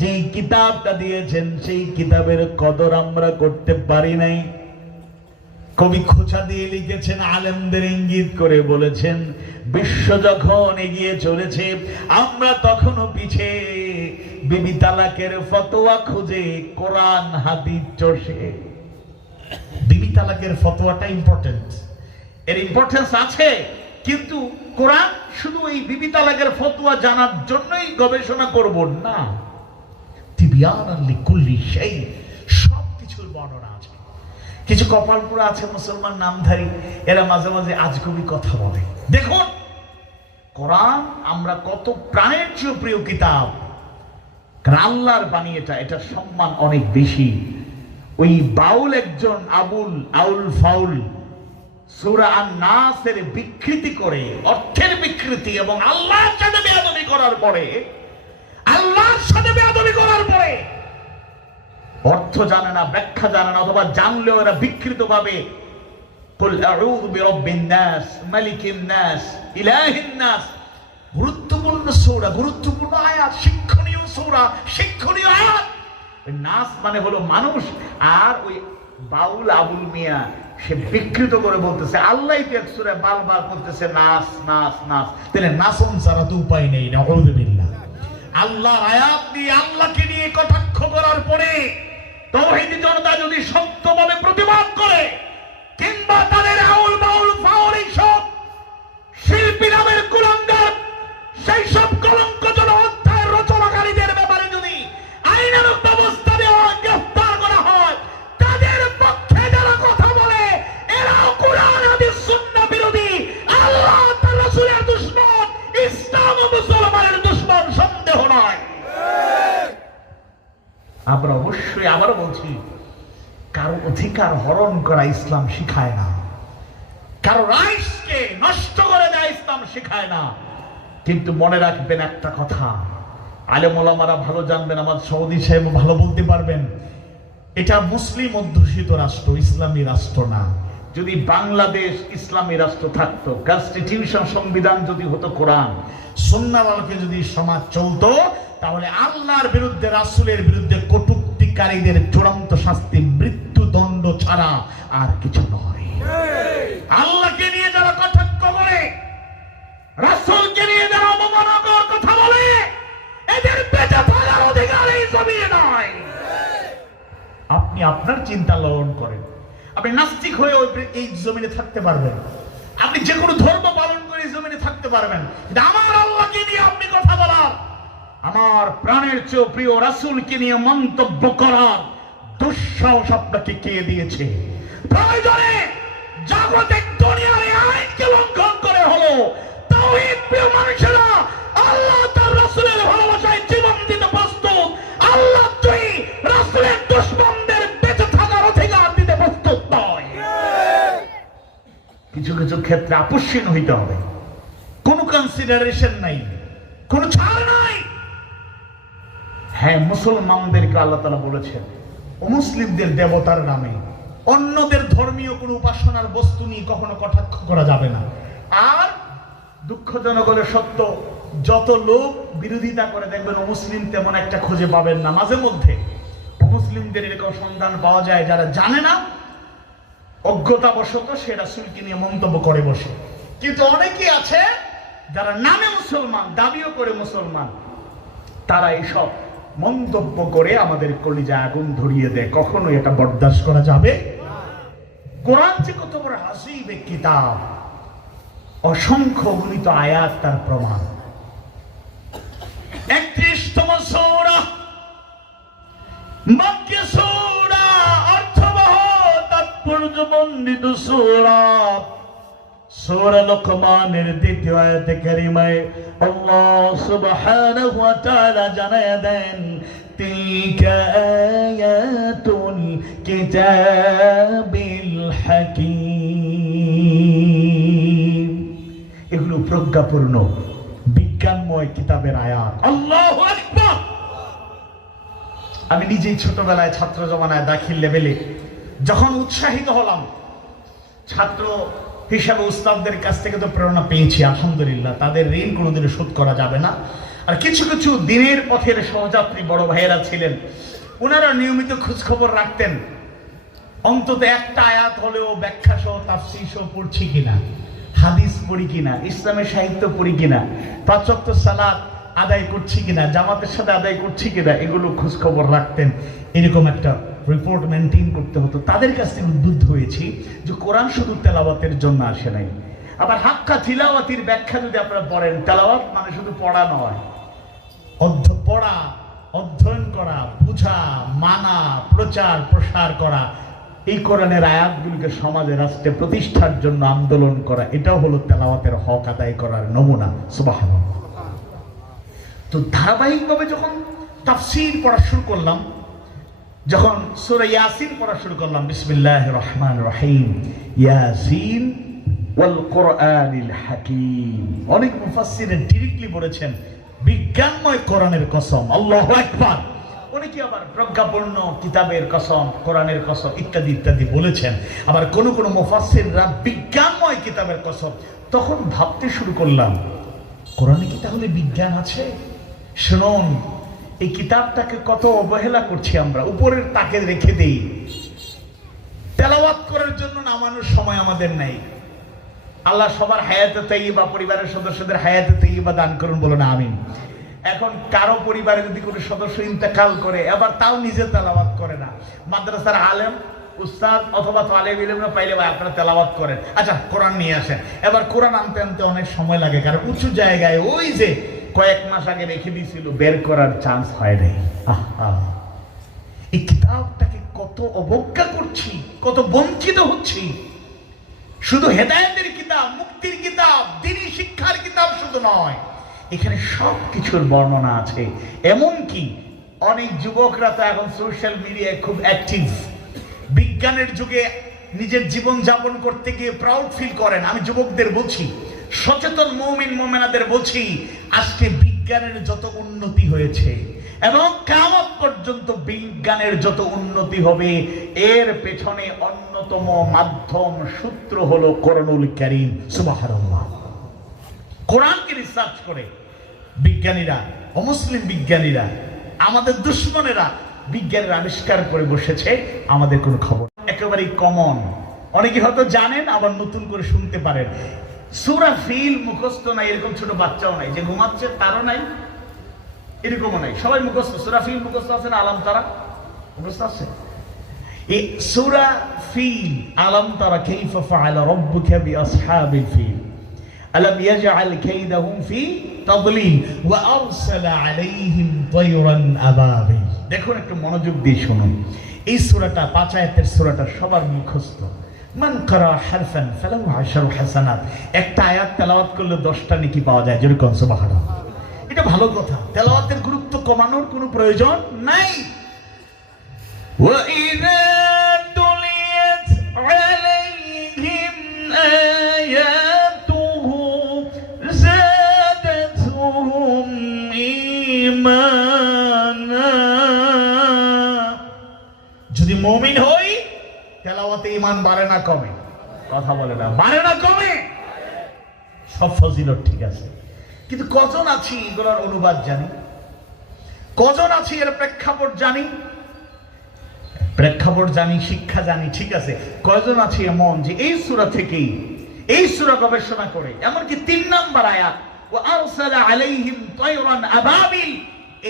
যেই কিতাবটা দিয়েছেন সেই কিতাবের কদর আমরা করতে পারি নাই। কবি খোঁচা দিয়ে লিখেছেন, আলেমদের ইঙ্গিত করে বলেছেন, বিশ্ব যখন এগিয়ে চলেছে আমরা তখনও পিছে। বিবি তালাকের ফতোয়া খুঁজে কোরআন হাদিস চষে। বিবি তালাকের ফতোয়াটা ইম্পর্টেন্ট, এর ইম্পর্টেন্স আছে, কিন্তু কোরআন শুধু এই বিবি তালাকের ফতোয়া জানার জন্যই গবেষণা করব না, তিবিয়ানান লিকুল্লি শাই, সব কিছুর বর্ণনা আছে। কিছু কপালপুরা আছে মুসলমান নামধারী, এরা মাঝে মাঝে আজগুবি কথা বলে। দেখুন কোরআন আমরা কত প্রাণের চেয়ে প্রিয় কিতাব, কারণ আল্লাহর বাণী এটা, এটার সম্মান অনেক বেশি। ওই বাউল একজন আউল ফাউল সূরা আন-নাসের বিকৃতি করে, অর্থের বিকৃতি এবং আল্লাহর সাথে বেয়াদবি করার পরে, অর্থ জানে না, ব্যাখ্যা জানে না, অথবা জানলেও এরা বিকৃত ভাবে কুল আউযু বিরাব্বিন নাস মালিকিন নাস ইলাহিন নাস। গুরুত্বপূর্ণ সূরা, গুরুত্বপূর্ণ আয়াত, শিক্ষণীয় সূরা, শিক্ষণীয় আয়াত। নাস মানে হলো মানুষ, আর ওই বাউল আবুল মিয়া সে বিকৃত করে বলতেছে আল্লাহই তো এক সূরায় বারবার বলতেছে নাস নাস নাস, তাহলে নাসন ছাড়া তো উপায় নেই। নাউযুবিল্লাহ। আল্লাহর আয়াত দিয়ে আল্লাহকে নিয়ে কটাক্ষ করার পরে তাওহীদি জনতা যদি সত্যভাবে প্রতিবাদ করে, কিংবা তাদের আউল বাউল ফাউল এইসব শিল্পী নামের কুলাঙ্গার সেই সব কলঙ্কজনক অধ্যায়ের রচনাকারীদের আমরা অবশ্যই আবারও বলছি, কারো অধিকার হরণ করা ইসলাম শিখায় না, কারো রাইটসকে নষ্ট করে দেয় ইসলাম শিখায় না। কিন্তু মনে রাখবেন একটা কথা, আলেম ওলামারা ভালো জানবেন, আমার সৌদি সাহেব ভালো বলতে পারবেন, এটা মুসলিম অধ্যুষিত রাষ্ট্র, ইসলামী রাষ্ট্র না। যদি বাংলাদেশ ইসলামী রাষ্ট্র থাকতো, কনস্টিটিউশন সংবিধান যদি হতো কোরআন সুন্নাহর আলোকে যদি সমাজ চলতো, তাহলে আল্লাহর বিরুদ্ধে, রাসূলের বিরুদ্ধে কটূক্তিকারীদের চূড়ান্ত শাস্তি মৃত্যুদণ্ড ছাড়া আর কিছু নয়। আল্লাহকে নিয়ে যারা কটাক্ষ করে, রাসূলকে নিয়ে যারা অবমাননাকর কথা বলে, এদের বেঁচে থাকার অধিকার এই জমিনে নয়। আপনি আপনার চিন্তা লালন করেন, আপনি নাস্তিক হয়ে এই জমিনে থাকতে পারবেন, আপনি যে কোনো ধর্ম পালন করে এই জমিনে থাকতে পারবেন, আমার আল্লাহকে নিয়ে আপনি কথা বলার, আমার প্রাণের চেয়ে প্রিয় রাসূলকে নিয়ে মন্তব্য করার দুঃসাহস আপনাকে কে দিয়েছে? প্রয়োজনে জাগতিক দুনিয়ার আইনকে লঙ্ঘন করে হলো তাওহীদ প্রিয় মানুষেরা আল্লাহ তার রাসূলের ভালোবাসায় জীবন দিতে প্রস্তুত। আল্লাহ তুই রাসূলের দুশমনদের বেঁচে থাকার অধিকার দিতে প্রস্তুত নয়। কিছু কিছু ক্ষেত্রে আপোষহীন হইতে হবে, কোনো কনসিডারেশন নাই, কোনো ছাড় নাই। হ্যাঁ, মুসলমানদেরকে আল্লাহ তাআলা বলেছেন অমুসলিমদের দেবতার নামে, অন্যদের ধর্মীয় কোনো উপাসনার বস্তু নিয়ে কখনো কটাক্ষ করা যাবে না। আর দুঃখজনক হলে সত্য, যত লোক বিরোধিতা করে দেখবেন অমুসলিম তেমন একটা খুঁজে পাবেন না। মাঝে মধ্যে অমুসলিমদের এরকম সন্ধান পাওয়া যায়, যারা জানে না অজ্ঞতাবশত সে রাসূলকে নিয়ে মন্তব্য করে বসে। কিন্তু অনেকে আছে যারা নামে মুসলমান, দাবিও করে মুসলমান, তারা এইসব মন্তব্য করে আমাদের কলিজায় আগুন ধরিয়ে দেয়। কখনোই এটা বরদাস্ত করা যাবে। কোরআন যে কত বড় আযীম এক কিতাব, অসংখ্য গণিত আয়াত তার প্রমাণ। 31তম সূরা, মক্কি সূরা, অর্থবহ তাৎপর্যমণ্ডিত সূরা। সূরা লোকমানের দ্বিতীয় আয়াতে কারিমায় আল্লাহ সুবহানাহু ওয়া তাআলা জানায়া দেন, তিলকা আয়াতুল কিতাবিল হাকীম। এগুলো প্রজ্ঞাপূর্ণ বিজ্ঞানময় কিতাবের আয়াত। আল্লাহু আকবার। আমি নিজেই ছোটবেলায় ছাত্র জমানায় দাখিল লেভেলে যখন উৎসাহিত হলাম, ছাত্র হিসাবে উস্তাদদের কাছ থেকে তো প্রেরণা পেয়েছি আলহামদুলিল্লাহ, তাদের ঋণ কোনোদিনও শোধ করা যাবে না। আর কিছু কিছু দিনের পথের সহযাত্রী বড় ভাইয়েরা ছিলেন, ওনারা নিয়মিত খোঁজ খবর রাখতেন অন্তত একটা আয়াত হলেও ব্যাখ্যা সহ তাফসীর সহ পড়ছি কিনা, হাদিস পড়ি কিনা, ইসলামের সাহিত্য পড়ি কিনা, 5 ওয়াক্ত সালাত আদায় করছি কিনা, জামাতের সাথে আদায় করছি কিনা, এগুলো খোঁজ খবর রাখতেন। এরকম একটা রিপোর্ট মেনটেন করতে হতো। তাদের কাছ থেকে উদ্বুদ্ধ হয়েছি যে কোরআন শুধু তেলাওয়াতের জন্য আসে নাই। আবার হাক্কা তিলাওয়াতির ব্যাখ্যা যদি আপনারা পড়েন, তেলাওয়াত মানে শুধু পড়া নয়, পড়া, অধ্যয়ন করা, বুঝা, মানা, প্রচার প্রসার করা, এই কোরআনের আয়াতগুলোকে সমাজে রাষ্ট্রে প্রতিষ্ঠার জন্য আন্দোলন করা, এটাও হলো তেলাওয়াতের হক আদায় করার নমুনা। সুবহানাল্লাহ। তো ধারাবাহিকভাবে যখন তাফসীর পড়া শুরু করলাম, যখন সূরা ইয়াসিন পড়া শুরু করলাম, বিসমিল্লাহির রহমানির রহিম, ইয়াসিন ওয়াল কোরআনিল হাকীম। অনেক মুফাসসির ডাইরেক্টলি বলেছেন বিজ্ঞানময় কোরআনের কসম, আল্লাহু আকবার। অনেকে আবার প্রজ্ঞাপূর্ণ কিতাবের কসম, কোরআনের কসম ইত্যাদি ইত্যাদি বলেছেন। আবার কোন কোন মুফাসসিররা বিজ্ঞানময় কিতাবের কসম। তখন ভাবতে শুরু করলাম, কোরআনে কি তাহলে বিজ্ঞান আছে? শুনুন, এই কিতাবটাকে কত অবহেলা করছি আমরা, উপরের তাকে রেখে দেই, তেলাওয়াত করার জন্য নামানোর সময় আমাদের নাই। আল্লাহ সবার হায়াতে তাইয়্যিবা, পরিবারের সদস্যদের হায়াতে তাইয়্যিবা দান করুন, বলো না আমিন। এখন কারো পরিবারে যদি কোনো সদস্য ইন্তেকাল করে, এবার তাও নিজে তেলাওয়াত করে না, মাদ্রাসার আলেম উস্তাদ অথবা তালেব ইলমরা পাইলে ভাই আপনারা তেলাওয়াত করেন, আচ্ছা কোরআন নিয়ে আসেন। এবার কোরআন আনতে আনতে অনেক সময় লাগে, কারণ উঁচু জায়গায় ওই যে কয়েক মাস আগে রেখে দিয়েছিল, বের করার চান্স হয় নাই। এই কিতাবটাকে কত অবজ্ঞা করছি, কত বঞ্চিত হচ্ছি। শুধু হেদায়েতের কিতাব, মুক্তির কিতাব, দ্বীনি শিক্ষার কিতাব শুধু নয়, এখানে সব কিছুর বর্ণনা আছে। এমনকি অনেক যুবকরা তো এখন সোশ্যাল মিডিয়ায় খুব অ্যাক্টিভ, বিজ্ঞানের যুগে নিজের জীবন যাপন করতে গিয়ে প্রাউড ফিল করেন। আমি যুবকদের বলছি, সচেতন মুমিন মুমিনাদের বলছি, আজকে বিজ্ঞানের যত উন্নতি হয়েছে এবং কিয়ামত পর্যন্ত বিজ্ঞানের যত উন্নতি হবে, এর পেছনে অন্যতম মাধ্যম সূত্র হলো কোরআনুল কারীম। সুবহানাল্লাহ। কোরআনকে রিসার্চ করে বিজ্ঞানীরা, অমুসলিম বিজ্ঞানীরা, আমাদের দুশ্মনেরা বিজ্ঞানের আবিষ্কার করে বসেছে, আমাদের কোনো খবর। একেবারেই কমন, অনেকে হয়তো জানেন, আবার নতুন করে শুনতে পারেন। সূরা ফিল মুখস্থ নাই এরকম ছোট বাচ্চাও নাই, যে ঘুমাচ্ছে তারও নাই, এরকমও নাই, সবাই মুখস্থ। সূরা ফিল মুখস্থ আছে না? আলাম তারা মুখস্থ আছে। এই সূরা ফিল, আলাম তারা কাইফা ফাআলা রাব্বুকা বিআসহাবিল ফিল আলাম ইয়াজআল কাইদাহুম ফি তাদলিল ওয়া আরসালা আলাইহিম তায়রান আবাবিল। দেখুন, একটু মনোযোগ দিয়ে শুনুন। এই সূরাটা 5 আয়াতের সূরাটা সবার মুখস্থ। মান কারা হারফান ফালাহু 10 হাসানাত। একটা আয়াত তেলাওয়াত করলে 10টা নেকি পাওয়া যায়। যেরকম সুবহানাল্লাহ। এটা ভালো কথা, তেলাওয়াতের গুরুত্ব কমানোর কোনো প্রয়োজন নাই। ওয়া ইযা তুলিয়াত আলাইহিম আয়াতুহু যাদাতুহুম ঈমানা। যদি মুমিন হই, তেলাওয়াতে ঈমান বাড়ে না কমে? কথা বলে না, বাড়ে না কমে? সব ফজিলত ঠিক আছে, কিন্তু কজন আছি এগুলোর অনুবাদ জানি? কজন আছি এর প্রেক্ষাপট জানি? প্রেক্ষাপট জানি, শিক্ষা জানি, ঠিক আছে। কয়জন আছি এমন যে এই সূরা থেকেই, এই সূরা গবেষণা করে, এমনকি 3 নাম্বার আয়াত ওয়া আরসালা আলাইহিম তায়রান আবাবিল,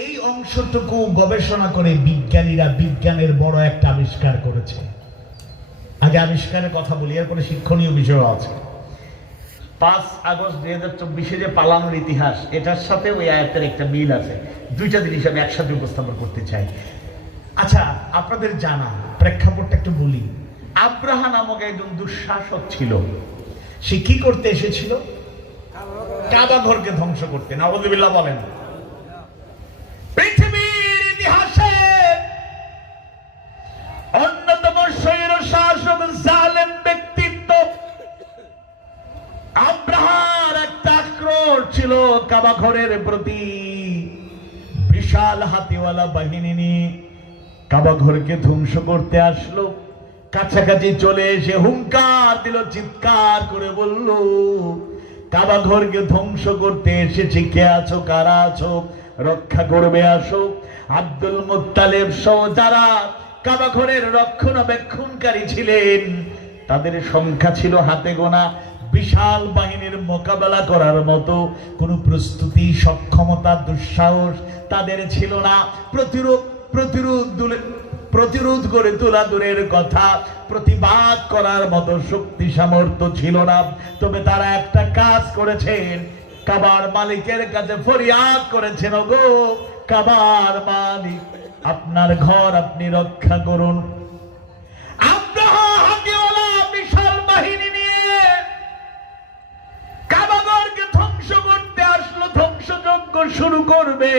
এই অংশটুকু গবেষণা করে বিজ্ঞানীরা বিজ্ঞানের বড় একটা আবিষ্কার করেছে। আগে আবিষ্কারের কথা বলি, এরপরে শিক্ষণীয় বিষয় আছে। 5 আগস্ট 2024 যে পালানোর ইতিহাস, এটার সাথে ওই আয়াতের একটা মিল আছে। দুইটা জিনিস আমি একসাথে উপস্থাপন করতে চাই। আচ্ছা, আপনাদের জানা প্রেক্ষাপটটা একটু বলি। আব্রাহা নামক একজন দুঃশাসক ছিল। সে কি করতে এসেছিল? কাবা ঘরকে ধ্বংস করতে। নাউযুবিল্লাহ বলেন। পৃথিবীর ইতিহাসে অন্যতম স্বৈরশাসক জালেম ব্যক্তিত্ব আব্রাহার একটা আক্রোশ ছিল কাবা ঘরের প্রতি। বিশাল হাতিওয়ালা বাহিনী নিয়ে কাবা ঘরকে ধ্বংস করতে আসলো। কাছাকাছি চলে এসে হুঙ্কার দিল, চিৎকার করে বলল, কাবা ঘরকে ধ্বংস করতে এসেছে, কে আছো, কারা আছো, রক্ষা করবে আসো। আব্দুল মুত্তালিব সহ যারা কাবা ঘরের রক্ষণাবেক্ষণকারী ছিলেন, তাদের সংখ্যা ছিল হাতে গোনা। বিশাল বাহিনীর মোকাবেলা করার মতো কোনো প্রস্তুতি, সক্ষমতা, দুঃসাহস তাদের ছিল না। প্রতিরোধ করে তোলা দূরের কথা, প্রতিবাদ করার মতো শক্তি সামর্থ্য ছিল না। তবে তারা একটা কাজ করেছেন, কাবার মালিকের কাছে ফরিয়াদ করেছেন, ওগো কাবার মালিক, আপনার ঘর আপনি রক্ষা করুন। আব্রাহা হাতিওয়ালা বিশাল বাহিনী নিয়ে কাবা ঘরকে ধ্বংস করতে আসলো, ধ্বংসযজ্ঞ শুরু করবে।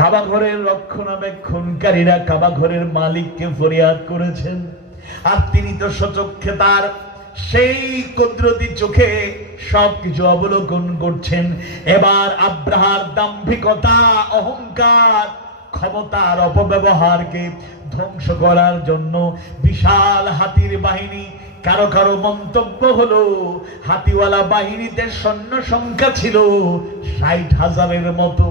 কাবা ঘরের রক্ষণাবেক্ষণকারীরা কাবা ঘরের মালিককে ফরিয়াদ করেছেন, আর তিনি তো সচক্ষে তার সেই কুদরতি চোখে সবকিছু অবলোকন করছেন। এবার আব্রাহার দাম্ভিকতা, অহংকার, ক্ষমতার অপব্যবহারকে ধ্বংস করার জন্য বিশাল হাতির বাহিনী। কারো কারো মন্তব্য হলো হাতিওয়ালা বাহিনীতে সৈন্য সংখ্যা ছিল 60,000-এর মতো।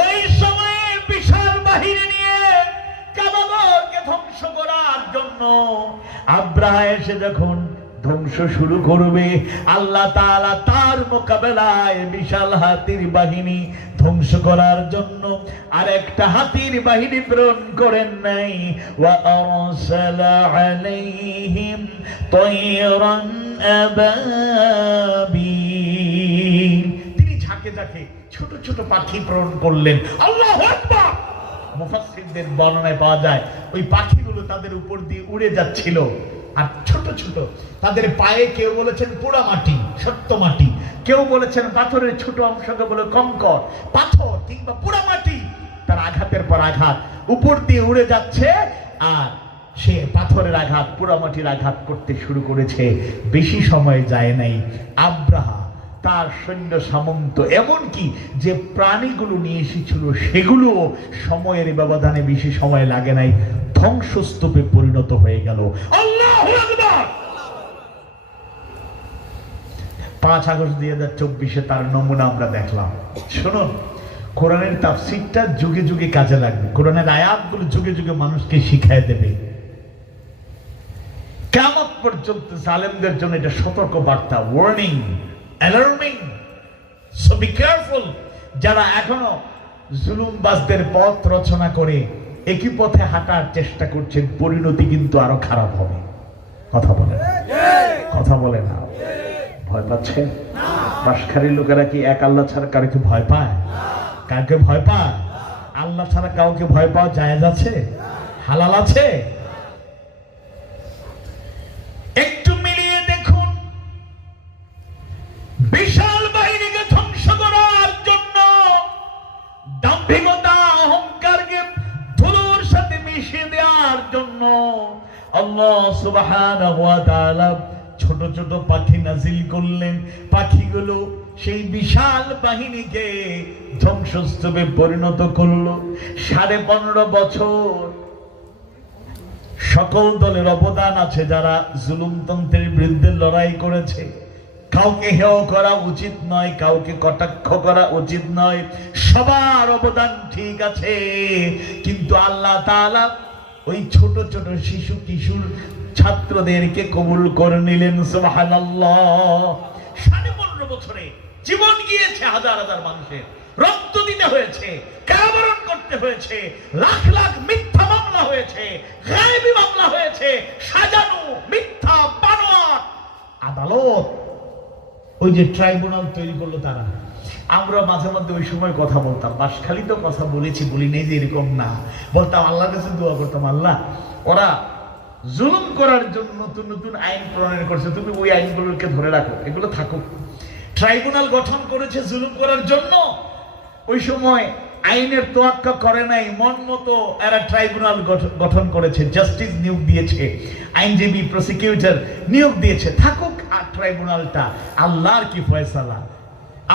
ওই সময়ে বিশাল বাহিনী নিয়ে কাবা ঘরকে ধ্বংস করার জন্য আব্রাহা এসে যখন ধ্বংস শুরু করবে, আল্লাহ তাআলা তার মোকাবেলায় বিশাল হাতির বাহিনী ধ্বংস করার জন্য আরেকটা হাতির বাহিনী প্রেরণ করেন নাই। ওয়া আরসালা আলাইহিম তায়রান আবাবিল, তিনি ঝাঁকে ঝাঁকে ছোট ছোট পাখি প্রেরণ করলেন। আল্লাহু আকবার। মুফাসসিরদের বর্ণনায় পাওয়া যায় ওই পাখিগুলো তাদের উপর দিয়ে উড়ে যাচ্ছিল, আর ছোট ছোট তাদের পায়ে, কেউ বলেছেন পোড়া মাটি, সত্য মাটি, কেউ বলেছেন পাথরের ছোট অংশকে বলে কঙ্কর, পাথর কিংবা পোড়া মাটি তার আঘাতের পর আঘাত উপর দিয়ে উড়ে যাচ্ছে, আর সে পাথরের আঘাত পোড়ামাটির আঘাত করতে শুরু করেছে। বেশি সময় যায় নাই, আব্রাহা তার সৈন্য সামন্ত এমনকি যে প্রাণীগুলো নিয়ে এসেছিল সেগুলো সময়ের ব্যবধানে বেশি সময় লাগে নাই, ধ্বংসস্তূপে পরিণত হয়ে গেল। আল্লাহু আকবার। 5 আগস্ট 2024 তার নমুনা আমরা দেখলাম। শুনুন, কোরআনের তাফসীরটা যুগে যুগে কাজে লাগবে, কোরআনের আয়াতগুলো যুগে যুগে মানুষকে শিখায় দেবে। কিয়ামত পর্যন্ত জালেমদের জন্য এটা সতর্ক বার্তা, warning, alarming. So be careful. যারা এখনো জুলুমবাজদের পথ রচনা করে একই পথে হাঁটার চেষ্টা করছেন, পরিণতি কিন্তু আরো খারাপ হবে। কথা বলে না, কথা বলে না। ভয় পাচ্ছেন? বাসখালীর লোকেরা কি এক আল্লাহ ছাড়া কাউকে ভয় পায়? কাউকে ভয় পায়? আল্লাহ ছাড়া কাউকে ভয় পাওয়া জায়েজ আছে? হালাল আছে? একটু মিলিয়ে দেখুন, বিশাল বাহিনীকে ধ্বংস করার জন্য দাম্ভিকতা অহংকারকে ধুলোর সাথে মিশিয়ে দেওয়ার জন্য আল্লাহ সুবহানাহু ওয়া তাআলা ছোট ছোট পাখি নাজিল করলেন। পাখিগুলো সেই বিশাল বাহিনীকে ধ্বংসস্তূপে পরিণত করলো। 15.5 বছর সকল দলের অবদান আছে, যারা জুলুমতন্ত্রের বিরুদ্ধে লড়াই করেছে। কাউকে হেয় করা উচিত নয়, কাউকে কটাক্ষ করা উচিত নয়, সবার অবদান ঠিক আছে। কিন্তু আল্লাহ তাআলা ওই ছোট ছোট শিশু কিশোর ছাত্রদেরকে কবুল করে নিলেন। সুবহানাল্লাহ। 15.5 বছরে জীবন গিয়েছে হাজার হাজার মানুষের, রক্ত দিতে হয়েছে, কারাবরণ করতে হয়েছে, লাখ লাখ মিথ্যা মামলা হয়েছে, গায়েবী মামলা হয়েছে, সাজানো মিথ্যা বানোয়াট আদালত, ওই যে ট্রাইব্যুনাল তৈরি করলো তারা। আমরা মাঝে মধ্যে ওই সময় কথা বলতাম, বাসখালী তো কথা বলেছি, বলি নেই যে এরকম না, বলতাম আল্লাহর কাছে দোয়া করতাম, আল্লাহ ওরা জুলুম করার জন্য নতুন নতুন আইন প্রণয়ন করছে, তুমি ওই আইনগুলোকে ধরে রাখো, এগুলো থাকুক। ট্রাইব্যুনাল গঠন করেছে জুলুম করার জন্য, ওই সময় আইনের তোয়াক্কা করে নাই, মন মতো এরা ট্রাইব্যুনাল গঠন করেছে, জাস্টিস নিয়োগ দিয়েছে, আইনজীবী প্রসিকিউটর নিয়োগ দিয়েছে, থাকুক। আর ট্রাইব্যুনালটা আল্লাহর কি ফয়সালা,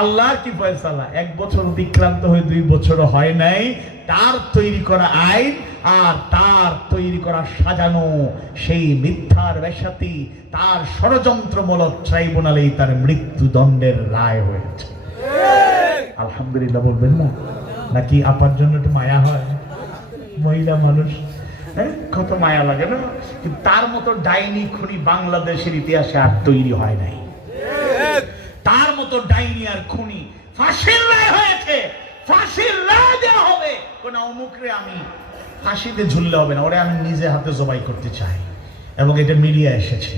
আল্লাহর কি ফয়সালা। 1 বছর অতিক্রান্ত হয়ে 2 বছরও হয় নাই, তার তৈরি করা আইন আর তার তৈরি করা সাজানো সেই মিথ্যার বেশাতি, তার ষড়যন্ত্রমূলক ট্রাইব্যুনালেই তার মৃত্যুদণ্ডের রায় হয়েছে। আলহামদুলিল্লাহ বলবেন না? নাকি আপার জন্য একটু মায়া হয়? মহিলা মানুষ, কত মায়া লাগে না? কিন্তু তার মতো ডাইনি খুনি বাংলাদেশের ইতিহাসে আর তৈরি হয় নাই। তার মতো ডাইনি আর খুনি, ফাঁসির রায় হয়েছে, ফাঁসির রায় দেওয়া হবে। কোন অমুকরে আমি ফাঁসিতে ঝুললে হবে না, ওরে আমি নিজে হাতে জবাই করতে চাই। এবং এটা মিডিয়া এসেছে,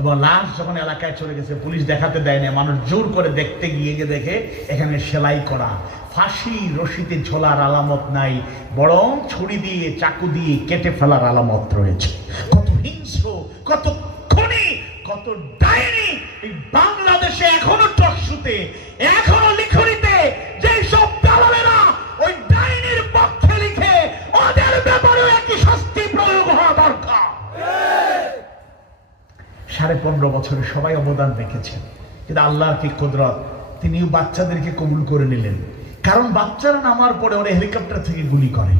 এবং লাশ যখন এলাকায় চলে গেছে পুলিশ দেখাতে দেয় না, মানুষ জোর করে দেখতে গিয়ে দেখে এখানে সেলাই করা, ফাঁসি রশিতে ঝোলার আলামত নাই, বরং ছুরি দিয়ে চাকু দিয়ে কেটে ফেলার আলামত রয়েছে। কত হিংস্র, কত খুনি, কত ডাইনি এই বাংলাদেশে এখনো টকশুতে, এখনো লিখনিতে যে সব দালালেরা ওই ডাইনির পক্ষে লিখে, ওদের ব্যাপারে একই শাস্তি প্রয়োগ হওয়া দরকার। 15.5 বছরে সবাই অবদান রেখেছেন, কিন্তু আল্লাহর কি কুদরত, তিনি বাচ্চাদেরকে কবুল করে নিলেন। কারণ বাচ্চারা নামার পরে ওরা হেলিকপ্টার থেকে গুলি করে,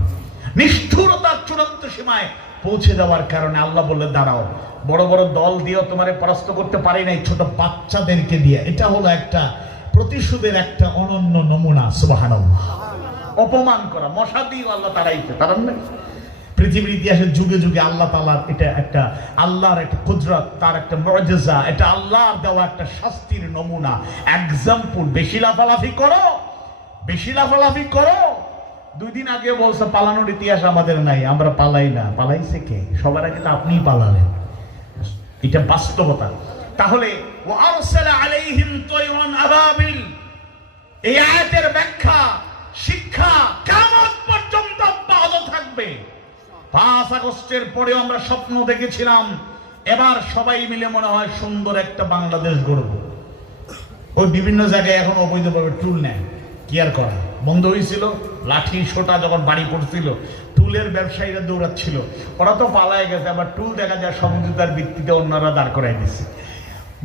নিষ্ঠুরতার চূড়ান্ত সীমায় পৌঁছে যাওয়ার কারণে আল্লাহ বললেন দাঁড়াও, বড় বড় দল দিয়েও তোমারে পরাস্ত করতে পারি নাই, ছোট বাচ্চাদেরকে দিয়ে। এটা হলো একটা প্রতিশোধের একটা অনন্য নমুনা। সুবহানাল্লাহ। অপমান করা, মশা দিয়ে আল্লাহ তাড়াইতে পারেন না। পৃথিবীর ইতিহাসে যুগে যুগে আল্লাহ তাআলার এটা একটা আল্লাহর একটা কুদরত, তার একটা মুজিজা, এটা আল্লাহর দেওয়া একটা শাস্তির নমুনা, এক্সাম্পল। বেশি লাফালাফি করো, বেশি লাফালাফি করো। 2 দিন আগে বলছে পালানোর ইতিহাস আমাদের নাই, আমরা পালাই না। পালাইছে কে? সবার আগে তো আপনিই পালালেন, এটা বাস্তবতা। তাহলে ওয়ারসালা আলাইহিম তায়রান আবাবিল, এই আয়াতের ব্যাখ্যা, শিক্ষা কিয়ামত পর্যন্ত অব্যাহত থাকবে। 5 আগস্টের পরেও আমরা স্বপ্ন দেখেছিলাম এবার সবাই মিলে মনে হয় সুন্দর একটা বাংলাদেশ গড়ব। ওই বিভিন্ন জায়গায় এখন অবৈধভাবে টুল নেয়, কি আর করা, বন্ধ হয়েছিল, লাঠি সোটা যখন বাড়ি পড়ছিল, টুলের ব্যবসায়ীরা দৌড়াচ্ছিল, ওরা তো পালায় গেছে, আবার টুল দেখা যায় সমঝোতার ভিত্তিতে অন্যরা দাঁড় করাই দিচ্ছে।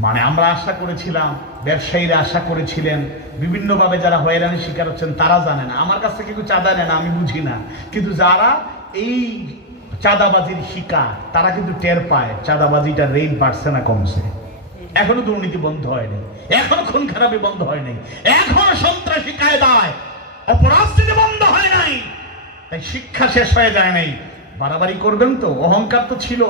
মানে আমরা আশা করেছিলাম, ব্যবসায়ীরা আশা করেছিলেন, বিভিন্নভাবে যারা হয়রানির শিকার হচ্ছেন তারা জানে না, আমার কাছ থেকে কেউ চাঁদা নেয় না, আমি বুঝি না, কিন্তু যারা এই চাঁদাবাজির শিকার তারা কিন্তু টের পায় চাঁদাবাজিটা রেট বাড়ছে না কমছে। এখনো দুর্নীতি বন্ধ হয়নি, এখনো খুন খারাপি বন্ধ হয়নি, এখনো সন্ত্রাসী কায়দায় অপরাধ বন্ধ হয় নাই। তাই শিক্ষা শেষ হয়ে যায় নাই। বাড়াবাড়ি করবেন তো, অহংকার তো ছিল।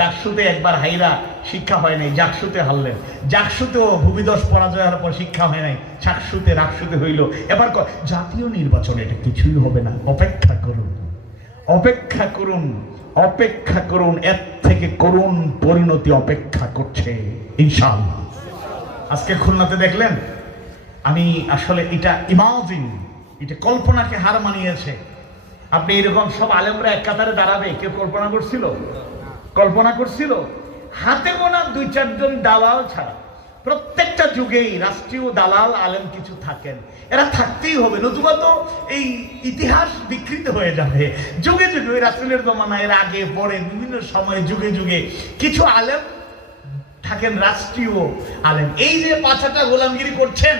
ডাকসুতে একবার হাইরা শিক্ষা হয় নাই, জাকসুতে হারলেন, জাকসুতেও ভূমিদশ পরাজয় হওয়ার পর শিক্ষা হয় নাই, চাকসুতে রাকসুতে হইল। এবার জাতীয় নির্বাচনে এটা কিছুই হবে না, অপেক্ষা করুন, অপেক্ষা করুন, অপেক্ষা করুন, এর থেকে করুন পরিণতি অপেক্ষা করছে ইনশাআল্লাহ। আজকে খুলনাতে দেখলেন, আমি আসলে এটা ইমাজিন, এটা কল্পনাকে হার মানিয়েছে। আপনি এরকম সব আলেমরা এক কাতারে দাঁড়াবে, কেউ কল্পনা করছিল? কল্পনা করছিল? হাতে গোনা 2-4 জন দালাল ছাড়া প্রত্যেকটা যুগেই রাষ্ট্রীয় দালাল আলেম কিছু থাকেন, এরা থাকতেই হবে, নতুবা তো এই ইতিহাস বিকৃত হয়ে যাবে। যুগে যুগে ওই রাসূলের জমানায়, এর আগে পরে বিভিন্ন সময়ে যুগে যুগে কিছু আলেম থাকেন, রাষ্ট্রীয় আলেম। এই যে পাঁচাটা গোলামগিরি করছেন,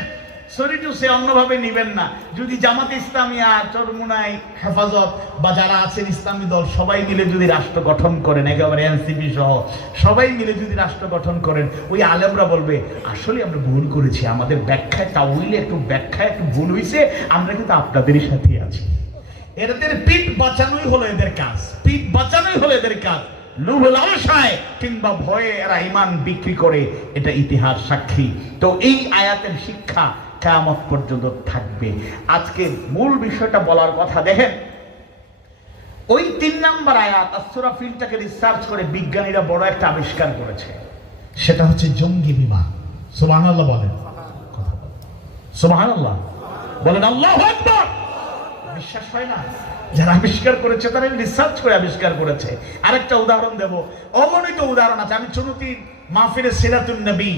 সরি টু সে, অন্যভাবে নিবেন না। যদি জামাতে ইসলামিয়া, চরমুনাই, হেফাজত বা যারা আছেন ইসলামী দল সবাই মিলে যদি রাষ্ট্র গঠন করেন, একেবারে এনসিপি সহ সবাই মিলে যদি রাষ্ট্র গঠন করেন, ওই আলেমরা বলবে আসলে আমরা ভুল করেছি, আমাদের ব্যাখ্যায় তাওইলে একটু ভুল হয়েছে, আমরা কিন্তু আপনাদেরই সাথে আছি। এদের পিঠ বাঁচানোই হলো এদের কাজ, পিঠ বাঁচানোই হলো এদের কাজ। লোভ লালসায় কিংবা ভয়ে এরা ঈমান বিক্রি করে, এটা ইতিহাস সাক্ষী। তো এই আয়াতের শিক্ষা কিয়ামত পর্যন্ত থাকবে। আজকে মূল বিষয়টা বলার কথা, দেখেন ওই 3 নম্বর আয়াত সূরা ফিলটাকে রিসার্চ করে বিজ্ঞানীরা বড় একটা আবিষ্কার করেছে, সেটা হচ্ছে জঙ্গি বিমান। সুবহানাল্লাহ বলেন, সুবহানাল্লাহ বলেন, আল্লাহু আকবার। বিশ্বাস হয় না? যারা আবিষ্কার করেছে তারা রিসার্চ করে আবিষ্কার করেছে। আরেকটা উদাহরণ দেব, অগণিত উদাহরণ আছে। আমি চুনুতির মাহফিলে সিরাতুন নবী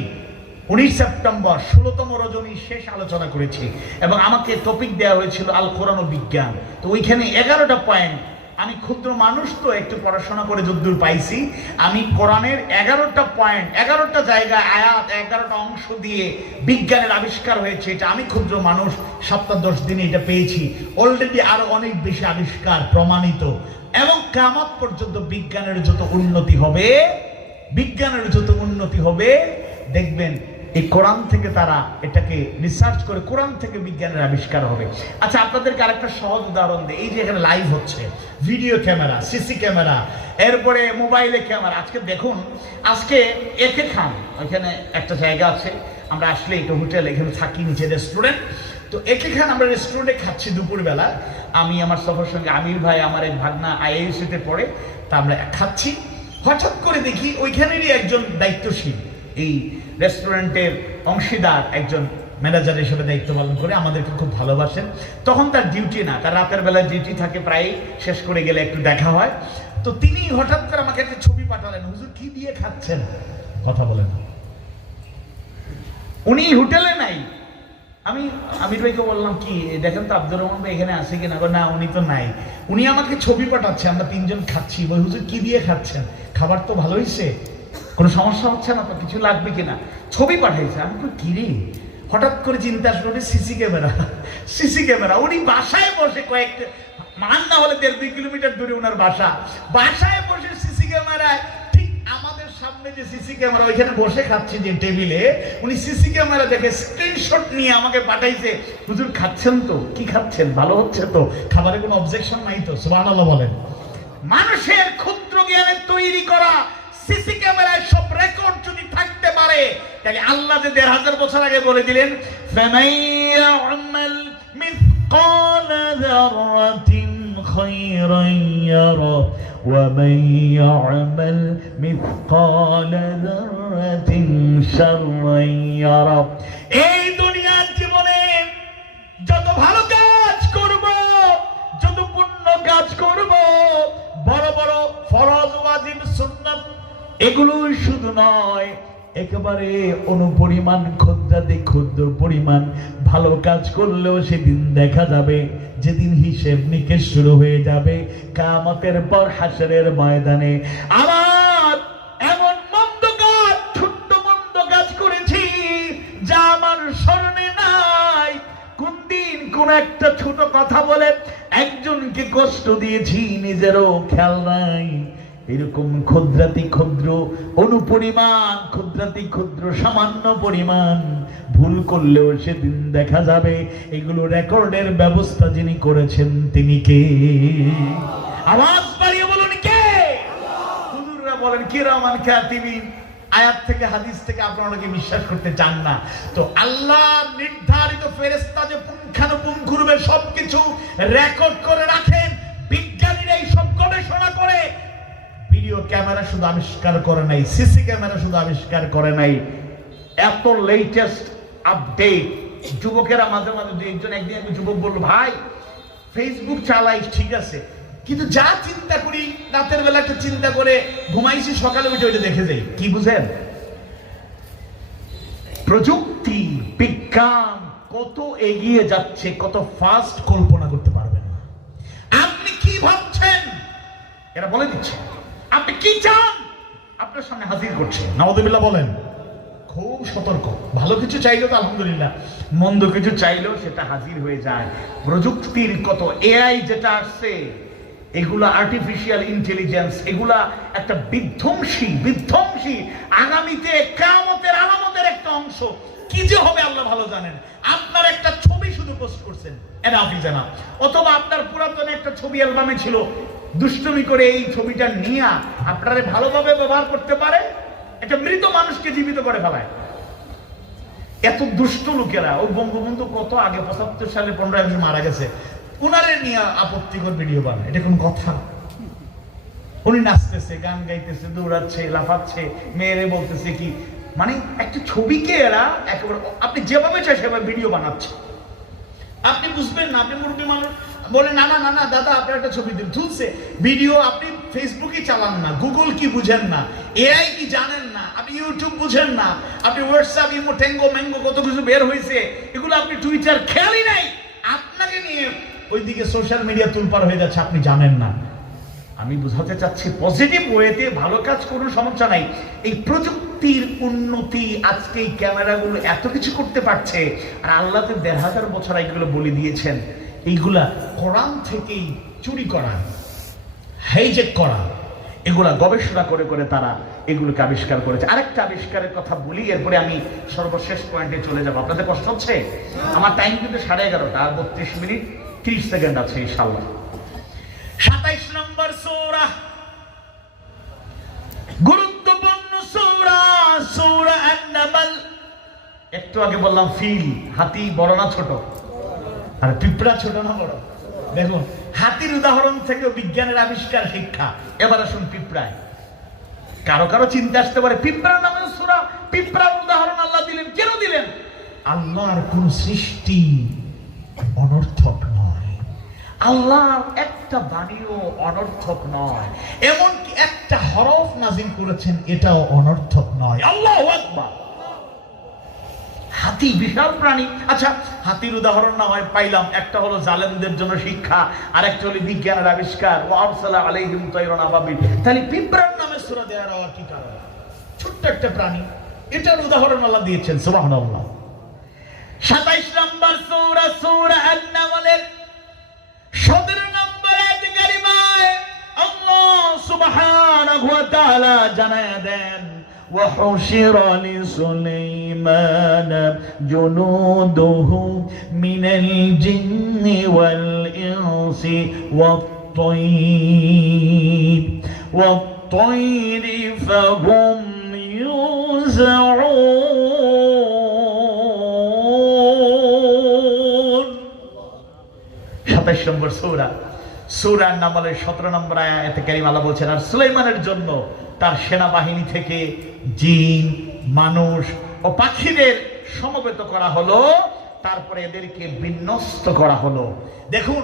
19 সেপ্টেম্বর 16তম রজনী শেষ আলোচনা করেছি, এবং আমাকে টপিক দেওয়া হয়েছিল আল কোরআন ও বিজ্ঞান। তো ওইখানে 11টা পয়েন্ট, আমি ক্ষুদ্র মানুষ তো একটু পড়াশোনা করে যদ্দূর পাইছি, আমি কোরআনের 11টা পয়েন্ট, 11টা জায়গায় আয়াত, 11টা অংশ দিয়ে বিজ্ঞানের আবিষ্কার হয়েছে, এটা আমি ক্ষুদ্র মানুষ সপ্তাহ 10 দিনে এটা পেয়েছি। অলরেডি আরো অনেক বেশি আবিষ্কার প্রমাণিত, এবং কিয়ামত পর্যন্ত বিজ্ঞানের যত উন্নতি হবে, বিজ্ঞানের যত উন্নতি হবে, দেখবেন এই কোরআন থেকে তারা এটাকে রিসার্চ করে কোরআন থেকে বিজ্ঞানের আবিষ্কার হবে। আচ্ছা, আপনাদেরকে আরেকটা সহজ উদাহরণ দিই। এই যে এখানে লাইভ হচ্ছে, ভিডিও ক্যামেরা, সিসি ক্যামেরা, এরপরে মোবাইলে ক্যামেরা। আজকে দেখুন, আজকে একে খান ওইখানে একটা জায়গা আছে, আমরা আসলে এটা হোটেল, এখানে থাকি, নিচে রেস্টুরেন্ট। তো একে খান আমরা রেস্টুরেন্টে খাচ্ছি দুপুরবেলা, আমি আমার সফর সঙ্গে আমির ভাই, আমার এক ভাগনা আইএসিতে পড়ে, তা আমরা খাচ্ছি। হঠাৎ করে দেখি ওইখানেরই একজন দায়িত্বশীল, এই রেস্টুরেন্টের অংশীদার, একজন ম্যানেজার হিসেবে দায়িত্ব পালন করে, আমাদেরকে খুব ভালোবাসেন। তখন তার ডিউটি না, তার রাতের বেলা ডিউটি থাকে, প্রায় শেষ করে গেলে একটু দেখা হয়। তো তিনি হঠাৎ করে আমাকে একটা ছবি পাঠালেন, হুজুর কি দিয়ে খাচ্ছেন, কথা বলেন। উনি হোটেলে নাই। আমি আমির ভাইকে বললাম, কি দেখেন তো আব্দুর রহমান ভাই এখানে আছে কিনা। না, উনি তো নাই। উনি আমাকে ছবি পাঠাচ্ছে, আমরা 3 জন খাচ্ছি। বই, হুজুর কি দিয়ে খাচ্ছেন, খাবার তো ভালো হয়েছে, কোনো সমস্যা হচ্ছে না তো, কিছু লাগবে কিনা, ছবি পাঠাইছে। আমি কি রে, হঠাৎ করে চিন্তা আসলো, সিসি ক্যামেরা, সিসি ক্যামেরা। উনি বাসায় বসে, কয়েকটা মান না হলে 1.5-2 কিলোমিটার দূরে ওনার বাসা, বাসায় বসে সিসি ক্যামেরায়, ঠিক আমাদের সামনে যে সিসি ক্যামেরা, ওইখানে বসে খাচ্ছি যে টেবিলে, উনি সিসি ক্যামেরা দেখে স্ক্রিনশট নিয়ে আমাকে পাঠাইছে, হুজুর খাচ্ছেন তো, কি খাচ্ছেন, ভালো হচ্ছে তো, খাবারে কোনো অবজেকশন নাই তো? সুবহানাল্লাহ বলেন। মানুষের ক্ষুদ্র জ্ঞানে তৈরি করা সিসি ক্যামেরায় সব রেকর্ড যদি থাকতে পারে, তাহলে আল্লাহ যে 1500 বছর আগে বলে দিলেন, ফামাইয়া'মাল মিসকালা যাররাতিন খায়রান ইয়ারা ওয়া মাইয়া'মাল মিসকালা যাররাতিন শাররান ইয়ারা। এই দুনিয়ার জীবনে যত ভালো কাজ করব, যত পুণ্য কাজ করব, বড় বড় ফরজ, ওয়াজিব, সুন্নাত, এগুলো শুধু নয়, একেবারে অনুপরিমাণ ক্ষুদ্রাতি ক্ষুদ্র পরিমাণ ভালো কাজ করলেও সেদিন দেখা যাবে, যেদিন হিসেব নিকেশ শুরু হয়ে যাবে কিয়ামতের পর হাশরের ময়দানে। আমার এমন মন্দ কাজ, ছোট্ট মন্দ কাজ করেছি যা আমার স্মরণে নাই। কোন দিন কোন একটা ছোট কথা বলে একজনকে কষ্ট দিয়েছি, নিজেরও খেয়াল নাই। এরকম ক্ষুদ্রাতি ক্ষুদ্র অনুপরিমাণ, ক্ষুদ্রাতি ক্ষুদ্র সামান্য পরিমাণ ভুল করলেও সেদিন দেখা যাবে। এগুলো রেকর্ডের ব্যবস্থা যিনি করেছেন তিনি কে? আওয়াজ বাড়িয়ে বলুন কে? হুজুররা বলেন কিরামান কাতিবিন। আয়াত থেকে হাদিস থেকে আপনারা কি বিশ্বাস করতে চান না? তো আল্লাহ নির্ধারিত ফেরেশতা যে পুঙ্খানুপুঙ্খরূপে সবকিছু রেকর্ড করে রাখেন, বিজ্ঞানীরা এই সব গবেষণা করে। ভিডিও ক্যামেরা শুধু আবিষ্কার করে নাই, সিসি ক্যামেরা শুধু আবিষ্কার করে নাই, এত লেটেস্ট আপডেট। যুবকেরা মাঝে মাঝে একজন একদিন এক যুবক বলল, ভাই ফেসবুক চালাই ঠিক আছে, কিন্তু যা চিন্তা করি রাতের বেলা একটা চিন্তা করে ঘুমাইছি, সকালে উঠে ওইটা দেখে যাই। কি বুঝেন? প্রযুক্তি বিজ্ঞান কত এগিয়ে যাচ্ছে, কত ফাস্ট কল্পনা করতে পারবেন না। আপনি কি ভাবছেন এরা বলে দিচ্ছে, আপনি কি চান আপনার সামনে হাজির করছে। নাউযুবিল্লাহ বলেন। খুব সতর্ক। ভালো কিছু চাইলে তো আলহামদুলিল্লাহ, মন্দ কিছু চাইলেও সেটা হাজির হয়ে যায়। প্রযুক্তির কত এআই যেটা আসছে, এগুলা আর্টিফিশিয়াল ইন্টেলিজেন্স, এগুলা একটা বিধ্বংসী আগামীতে কিয়ামতের আলামতের একটা অংশ। কি যে হবে আল্লাহ ভালো জানেন। আপনার একটা ছবি শুধু পোস্ট করছেন, এনাফি জানা, অথবা আপনার পুরাতন একটা ছবি অ্যালবামে ছিল, দুষ্টুমি করে এই ছবিটা নিয়ে আপনারা ভালোভাবে ব্যবহার করতে পারে, একটা মৃত মানুষকে জীবিত করে ফেলায়। এত দুষ্ট লোকেরা। ও বঙ্গবন্ধু কত আগে ৭৫ সালে ১৫ আগস্ট মারা গেছে, উনারে নিয়ে আপত্তিকর ভিডিও বানায়। এটা কোন কথা? উনি নাচতেছে, গান গাইতেছে, দৌড়াচ্ছে, লাফাচ্ছে, মেয়েরে বলতেছে কি, মানে একটা ছবিকে এরা একেবারে আপনি যেভাবে চাই সেভাবে ভিডিও বানাচ্ছে। আপনি বুঝবেন না, আপনি মুরব্বী মানুষ, বলে না না না না দাদা আপনার একটা ছবি দিন, তুলছে ভিডিও। আপনি ফেসবুকই চালান না, গুগল কি বুঝেন না, এআই কি জানেন না, আপনি ইউটিউব বুঝেন না, আপনি হোয়াটসঅ্যাপ, ইমো, ট্যাঙ্গো ম্যাঙ্গো কত কিছু বের হয়েছে, এগুলো আপনি টুইটার খেয়ালই নাই। আপনাকে নিয়ে ওইদিকে সোশ্যাল মিডিয়া তুলপার হয়ে যাচ্ছে, আপনি জানেন না। আমি বুঝাতে চাচ্ছি পজিটিভ ওয়েতে ভালো কাজ কোনো সমস্যা নাই। এই প্রযুক্তির উন্নতি, আজকে এই ক্যামেরাগুলো এত কিছু করতে পারছে, আর আল্লাহ তো ১,৫০০ বছর এগুলো বলে দিয়েছেন। এইগুলা কোরআন থেকেই চুরি করা, হাইজ্যাক করা, এগুলা গবেষণা করে করে তারা এগুলোকে আবিষ্কার করেছে। আরেকটা আবিষ্কারের কথা বলি, এরপরে আমি সর্বশেষ পয়েন্টে চলে যাব। আপনাদের কষ্ট হচ্ছে? আমার টাইম কিন্তু 11:30, আর 32 মিনিট 30 সেকেন্ড আছে ইনশাআল্লাহ। 27 নম্বর সূরা, গুরুত্বপূর্ণ সূরা, সূরা আন-নামল। একটু আগে বললাম ফিল, হাতি বড় না ছোট? আর পিঁপড়া ছোট না বড়? দেখুন, হাতির উদাহরণ থেকে বিজ্ঞানের আবিষ্কার শিক্ষা। এবার আসুন পিঁপড়ায়। কারো কারো চিন্তা আসতে পারে পিঁপড়ার নামে সূরা, পিঁপড়ার উদাহরণ আল্লাহ দিলেন কেন দিলেন? আল্লাহর কোন সৃষ্টি অনর্থক নয়, আল্লাহর একটা বাণীও অনর্থক নয়, এমনকি একটা হরফ নাজিল করেছেন এটাও অনর্থক নয়। আল্লাহু আকবার। হাতি বিশাল প্রাণী। আচ্ছা, হাতির উদাহরণ না হয় পাইলাম, একটা হলো জালেমদের জন্য শিক্ষা, আর একটা হলো বিজ্ঞানের আবিষ্কার। ওয়া আরসালা আলাইহিম তায়রান আবাবিল। তাহলে পিঁপড়ার নামে সূরা দেওয়ার আর কি কারণ? ছোট্ট একটা প্রাণী, এটার উদাহরণ আল্লাহ দিয়েছেন। সুবহানাল্লাহ। 27 নম্বর সূরা, সূরা আন-নামলের 17 নম্বর আয়াতে কারিমায় আল্লাহ সুবহানাহু ওয়া তাআলা জানায়া দেন, وحشر لسليمان جنوده من الجن والإنس والطير فهم يوزعون। 27 নম্বর সূরা, সূরা আন-নামলের 17 নম্বর আয়াতে কারিমা আল্লাহ বলছেন, আর সুলাইমানের জন্য তার সেনাবাহিনী থেকে জিন, মানুষ ও পাখিদের সমবেত করা হলো, তারপরে এদেরকে বিন্যস্ত করা হলো। দেখুন,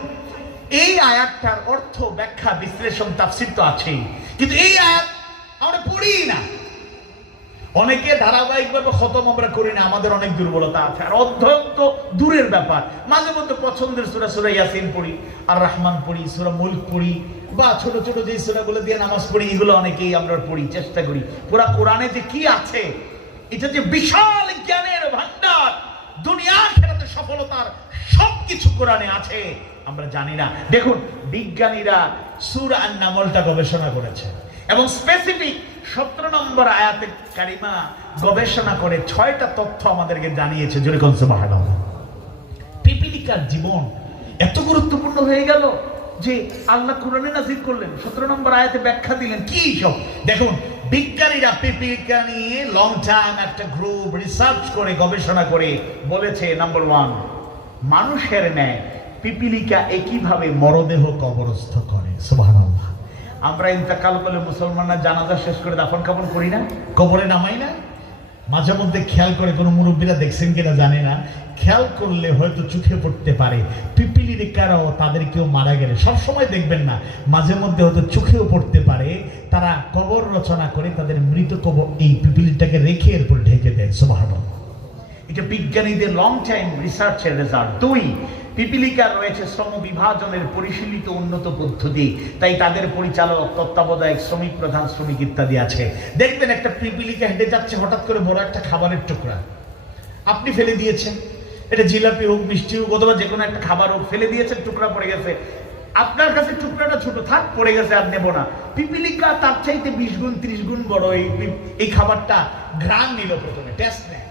এই আয়াতটার অর্থ, ব্যাখ্যা, বিশ্লেষণ, তাফসীর তো আছেই, কিন্তু এই আয়াত আমরা পড়ি না। অনেকে ধারাবাহিকভাবে খতম আমরা করি না, আমাদের অনেক দুর্বলতা আছে। আর অধ্যয়ন তো দূরের ব্যাপার, মাঝে মধ্যে পছন্দের সূরা সূরা ইয়াসিন পড়ি, আর রহমান পড়ি, সূরা মুলক পড়ি, বা ছোট ছোট যে সূরাগুলো দিয়ে নামাজ পড়ি, এগুলো অনেকেই আমরা পড়ি, চেষ্টা করি। পুরা কোরআনে যে কি আছে, এটা যে বিশাল জ্ঞানের ভান্ডার, দুনিয়ার ক্ষেত্রে সফলতার সবকিছু কোরআনে আছে, আমরা জানি না। দেখুন, বিজ্ঞানীরা সূরা আন-নামলটা গবেষণা করেছে এবং স্পেসিফিক 17 নম্বর আয়াতে কারিমা গবেষণা করে 6টা তথ্য আমাদেরকে জানিয়েছে। জোরে কোন সুবহানাল্লাহ। পিপিলিকার জীবন এত গুরুত্বপূর্ণ হয়ে গেল যে আল্লাহ কোরআনে নাযিল করলেন, 17 নম্বর আয়াতে ব্যাখ্যা দিলেন কি সব। দেখুন, বিজ্ঞানীরা পিপিলিকা নিয়ে লং টাইম একটা গ্রুপ রিসার্চ করে গবেষণা করে বলেছে, নাম্বার 1, মানুষের ন্যায় পিপিলিকা একইভাবে মরদেহ কবরস্থ করে। সুবহানাল্লাহ। আমরা ইন্তেকাল করলে মুসলমানরা জানাজা শেষ করে দাফন কাফন করি না, কবরে নামাই না? মাঝে মধ্যে খেয়াল করে, কোনো মুরব্বীরা দেখছেন কিনা জানে না, খেয়াল করলে হয়তো চোখে পড়তে পারে পিপিলিকারাও তাদের কেউ মারা গেলে, সবসময় দেখবেন না, মাঝে মধ্যে হয়তো চোখেও পড়তে পারে, তারা কবর রচনা করে তাদের মৃত কবর এই পিপিলিটাকে রেখে এরপর ঢেকে দেয়। সুবহানাল্লাহ। এটা বিজ্ঞানীদের লং টাইম রিসার্চের রেজাল্ট। 2, পিপিলিকার রয়েছে শ্রম বিভাজনের পরিশীলিত উন্নত পদ্ধতি, তাই তাদের পরিচালক, তত্ত্বাবধায়ক, শ্রমিক প্রধান, শ্রমিক ইত্যাদি আছে। দেখবেন একটা পিপিলিকা হেঁটে যাচ্ছে, হঠাৎ করে বড় একটা খাবারের টুকরা আপনি ফেলে দিয়েছেন, এটা জিলাপি হোক, মিষ্টি হোক, অথবা যে কোনো একটা খাবার হোক, ফেলে দিয়েছেন, টুকরা পড়ে গেছে, আপনার কাছে টুকরাটা ছোট, থাক পড়ে গেছে, আর নেব না। পিপিলিকা তার চাইতে 20 গুণ 30 গুণ বড় এই খাবারটা ঘ্রাণ নিল, প্রথমে টেস্ট নেয়,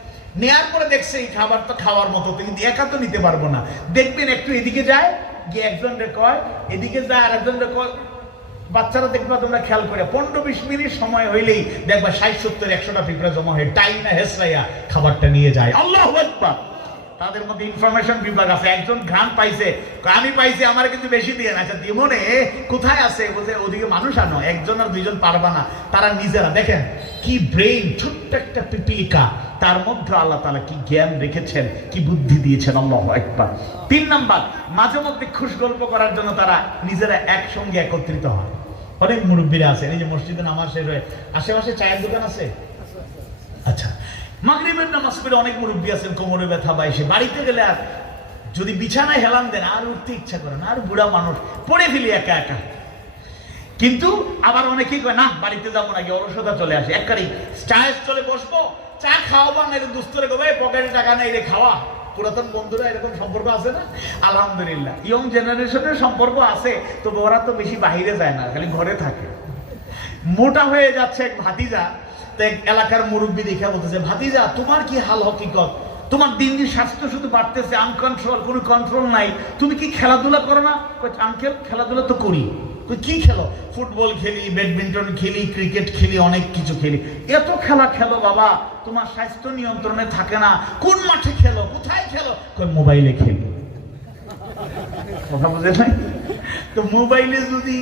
নেয়ার পরে দেখছে এই খাবার তো খাওয়ার মতো, কিন্তু একা তো নিতে পারবো না। দেখবেন একটু এদিকে যায়, গিয়ে একজন রে কয়, এদিকে যায় আর একজন রে কয়, বাচ্চারা দেখবা তোমরা খেয়াল করে 15-20 মিনিট সময় হইলেই দেখবা 60-70-100টা পিঁপড়া জমা হয়ে টাইনা হেসরাইয়া খাবারটা নিয়ে যায়। আল্লাহু আকবার। তাদের মধ্যে ইনফরমেশন বিভাগ আছে। একজন ঘ্রাণ পাইছে, আমি পাইছি, আমার কিন্তু বেশি দিয়ে না। আচ্ছা দিমনে কোথায় আছে? বলছে ওদিকে মানুষ আনো, 1জন আর 2জন পারবা না, তারা নিজেরা। দেখেন কি ব্রেইন, ছোট্ট একটা পিপিলিকা, তার মধ্যে আল্লাহ তাআলা কি জ্ঞান রেখেছেন, কি বুদ্ধি দিয়েছেন। আল্লাহু আকবার। 3 নাম্বার, মাঝে মধ্যে খুশ গল্প করার জন্য তারা নিজেরা একসঙ্গে একত্রিত হয়। অনেক মুরব্বীরা আছেন, এই যে মসজিদে নামাজ শেষ হয়, আশেপাশে চায়ের দোকান আছে, আচ্ছা, মাগরিবের নামাজ পড়ে অনেক মুরব্বী আছেন, কোমরে ব্যথা বা এসে বাড়িতে গেলে আর যদি বিছানায় হেলান দেন আর উঠতে ইচ্ছা করে না, আর বুড়া মানুষ পড়ে ফেলি একা একা। কিন্তু আবার অনেকেই কয় না বাড়িতে যাবো না, গিয়ে অলসতা চলে আসে, একবারই চায়ের চলে বসবো, চা খাওয়াবো না, দুস্তরে গো ভাই পকেটে টাকা নেই রে খাওয়া। পুরাতন বন্ধুরা এরকম সম্পর্ক আছে না? আলহামদুলিল্লাহ। ইয়ং জেনারেশনের সম্পর্ক আছে, তো ওরা তো বেশি বাহিরে যায় না, খালি ঘরে থাকে। মোটা হয়ে যাচ্ছে এক ভাতিজা, এলাকার মুরব্বী দেখে বলতেছে, ভাতিজা তোমার কি হাল হকিকত, তোমার দিন দিন স্বাস্থ্য শুধু বাড়তেছে, আনকন্ট্রোল, কোনো কন্ট্রোল নাই, তুমি কি খেলাধুলা করো না? আঙ্কেল খেলাধুলা তো করি। কি খেলো? ফুটবল খেলি, ব্যাডমিন্টন খেলি, ক্রিকেট খেলি, অনেক কিছু খেলি। এত খেলা খেলো বাবা, তোমার স্বাস্থ্য নিয়ন্ত্রণে থাকে না। কোন মাঠে খেলো, কোথায় খেলো? মোবাইলে খেলি। কথা বুঝে নাই তো? মোবাইলে যদি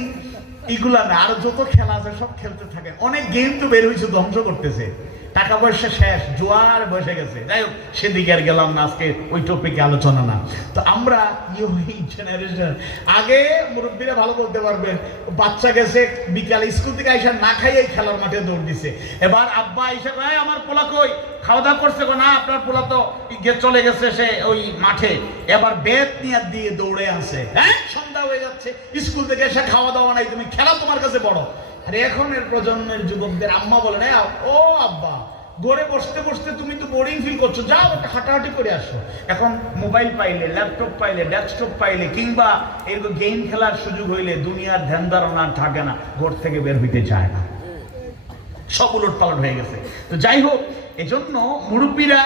এগুলা না, আরো যত খেলা আছে সব খেলতে থাকেন। অনেক গেম তো বের হয়েছে, ধ্বংস করতেছে, টাকা পয়সা শেষ, জোয়ার বসে গেছে। যাই হোক, সেদিকে আর গেলাম না, আজকে ওই টপিকে আলোচনা না। তো আমরা জেনারেশন, আগে মুরব্বীরা ভালো বলতে পারবেন, বাচ্চা গেছে বিকালে স্কুল থেকে আইসা না খাইয়ে খেলার মাঠে দৌড় দিছে। এবার আব্বা আইসা কয় আমার পোলা কই, খাওয়া দাওয়া করছে? না, আপনার পোলা তো চলে গেছে সে ওই মাঠে। এবার বেত নিয়ে দিয়ে দৌড়ে আসে, হ্যাঁ সন্ধ্যা হয়ে যাচ্ছে, স্কুল থেকে এসে খাওয়া দাওয়া নাই, তুমি খেলা তোমার কাছে বড়। আর এখনের প্রজন্মের যুবকদের আম্মা বলে না, ও আব্বা ঘরে বসতে বসতে তুমি তো বোরিং ফিল করছো, যাও একটা হাঁটাহাঁটি করে আসো। এখন মোবাইল পাইলে, ল্যাপটপ পাইলে, ডেস্কটপ পাইলে, কিংবা এরকম গেম খেলার সুযোগ হইলে দুনিয়ার ধ্যান ধারণা থাকে না, ঘর থেকে বের হইতে চায় না, সব উলট পালট হয়ে গেছে। তো যাই হোক, এজন্য মুরব্বীরা